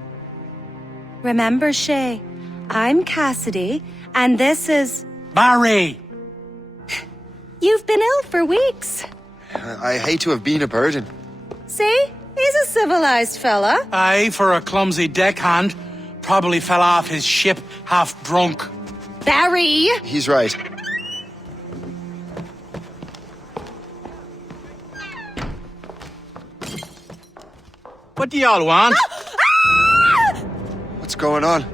Remember, Shay, I'm Cassidy, and this is... Barry! You've been ill for weeks. I hate to have been a burden. See? He's a civilized fella. Aye, for a clumsy deckhand. Probably fell off his ship half drunk. Barry! He's right. What do y'all want? What's going on?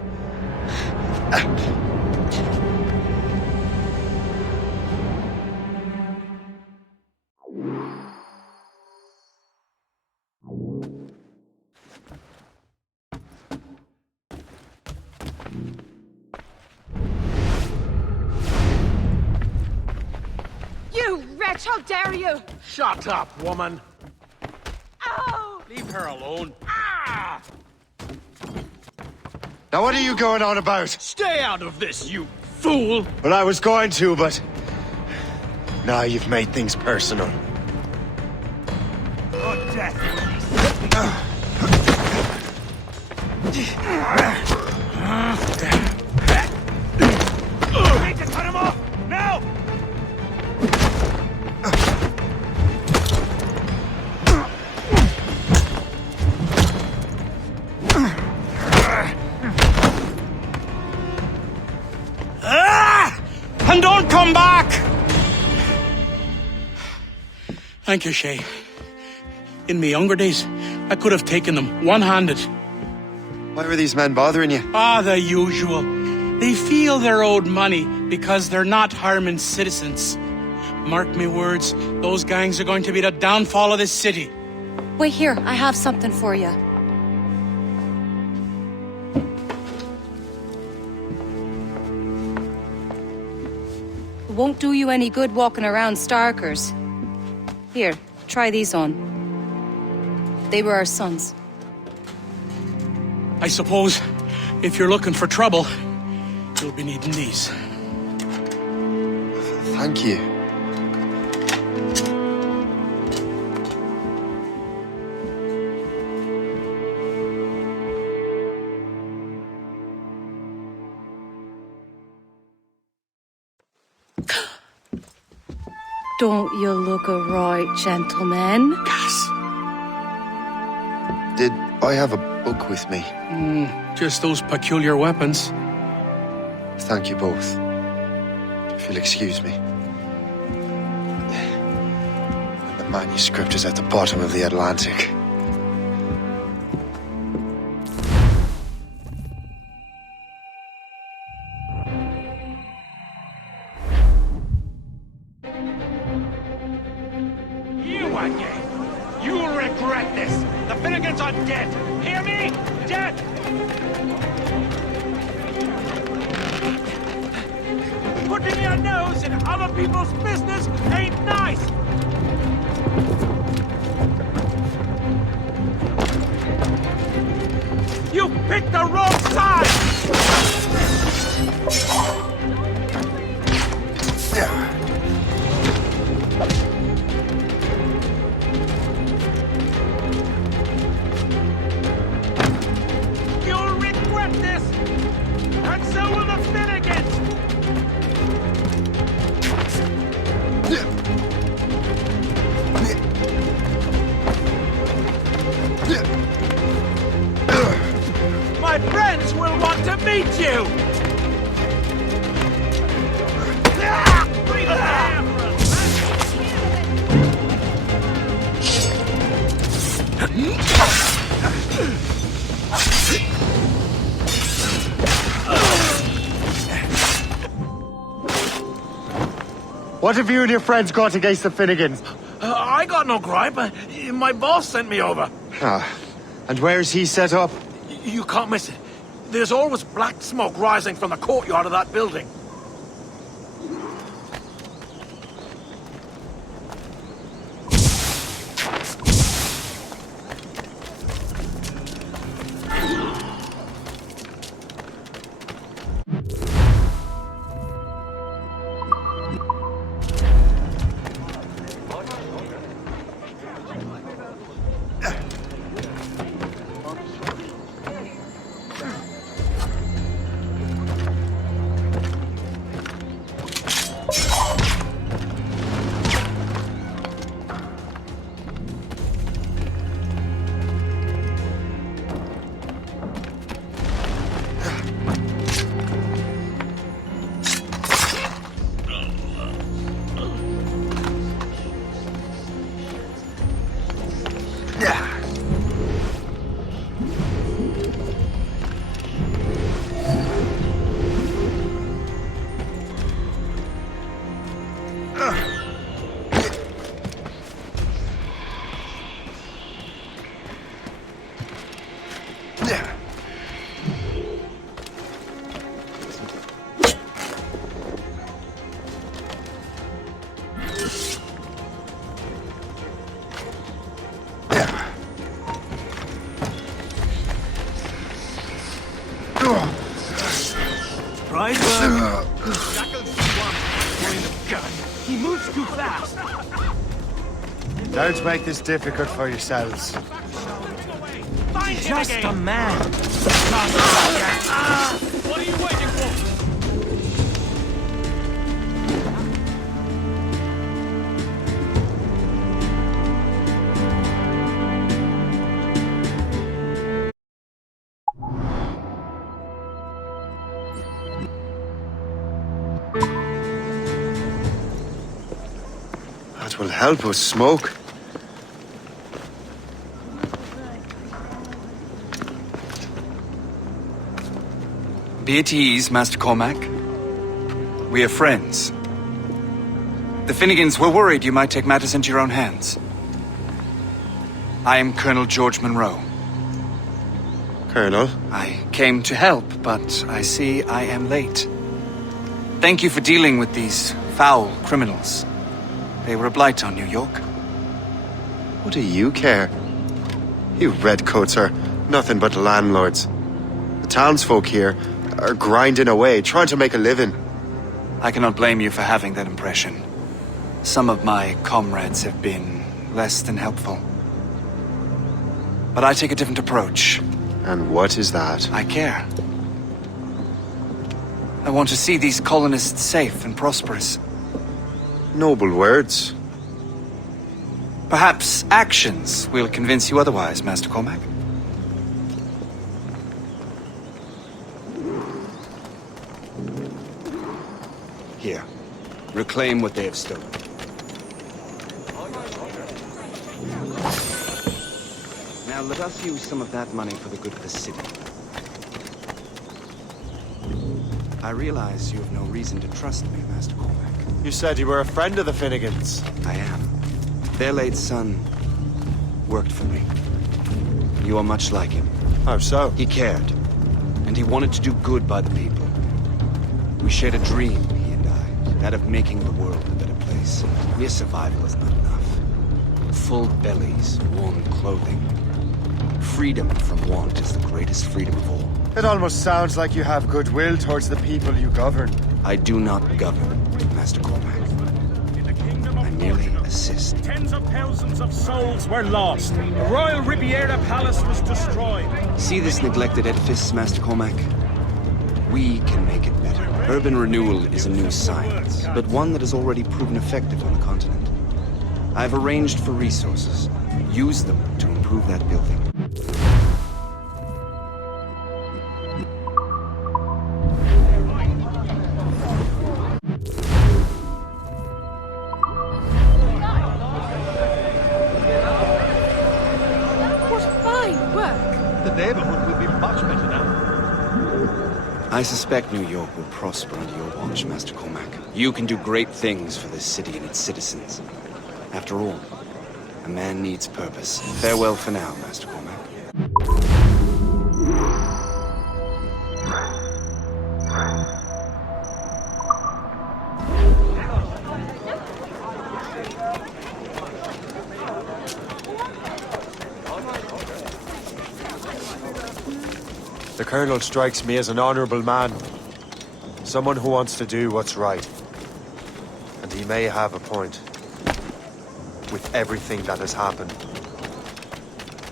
You wretch, how dare you! Shut up, woman. Ow! Leave her alone. Now what are you going on about? Stay out of this, you fool! Well, I was going to, but... Now you've made things personal. Good death. We need to cut him off! Now! And don't come back! Thank you, Shay. In my younger days, I could have taken them one-handed. Why were these men bothering you? Ah, the usual. They feel they're owed money because they're not harming citizens. Mark me words, those gangs are going to be the downfall of this city. Wait here, I have something for you. It won't do you any good walking around Starkers. Here, try these on. They were our sons. I suppose, if you're looking for trouble, you'll be needing these. Thank you. Don't you look a right gentleman? Cass. Did I have a book with me? Just those peculiar weapons. Thank you both. If you'll excuse me. The manuscript is at the bottom of the Atlantic. You again! You'll regret this! The Finnegans are dead! Hear me? Dead! Putting your nose in other people's business ain't nice! You picked the wrong side! You'll regret this! And so will the Finnegans! My friends will want to meet you! Breathe a What have you and your friends got against the Finnegans? I got no gripe. My boss sent me over. Ah, and where's he set up? You can't miss it. There's always black smoke rising from the courtyard of that building. He moves too fast. Don't make this difficult for yourselves. Just a man. What are you waiting for? That will help us smoke. Be at ease, Master Cormac. We are friends. The Finnegans were worried you might take matters into your own hands. I am Colonel George Monroe. Colonel? I came to help, but I see I am late. Thank you for dealing with these foul criminals. They were a blight on New York. What do you care? You redcoats are nothing but landlords. The townsfolk here are grinding away, trying to make a living. I cannot blame you for having that impression. Some of my comrades have been less than helpful. But I take a different approach. And what is that? I care. I want to see these colonists safe and prosperous. Noble words. Perhaps actions will convince you otherwise, Master Cormac. Here. Reclaim what they have stolen. Now let us use some of that money for the good of the city. I realize you have no reason to trust me, Master Cormac. You said you were a friend of the Finnegans. I am. Their late son worked for me. You are much like him. How so? He cared, and he wanted to do good by the people. We shared a dream, he and I, that of making the world a better place. Mere survival is not enough. Full bellies, warm clothing. Freedom from want is the greatest freedom of all. It almost sounds like you have goodwill towards the people you govern. I do not govern, Master Cormac. I merely assist. Tens of thousands of souls were lost. The Royal Riviera Palace was destroyed. See this neglected edifice, Master Cormac? We can make it better. Urban renewal is a new science, but one that has already proven effective on the continent. I've arranged for resources. Use them to improve that building. the neighborhood will be much better now. I suspect New York will prosper under your watch, Master Cormac. You can do great things for this city and its citizens. After all, a man needs purpose. Farewell for now, Master Cormac. The Colonel strikes me as an honorable man. Someone who wants to do what's right. And he may have a point. With everything that has happened.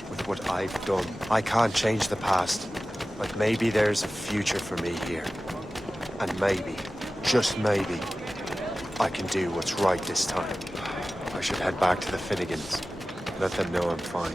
With what I've done. I can't change the past. But maybe there's a future for me here. And maybe, just maybe, I can do what's right this time. I should head back to the Finnegans. Let them know I'm fine.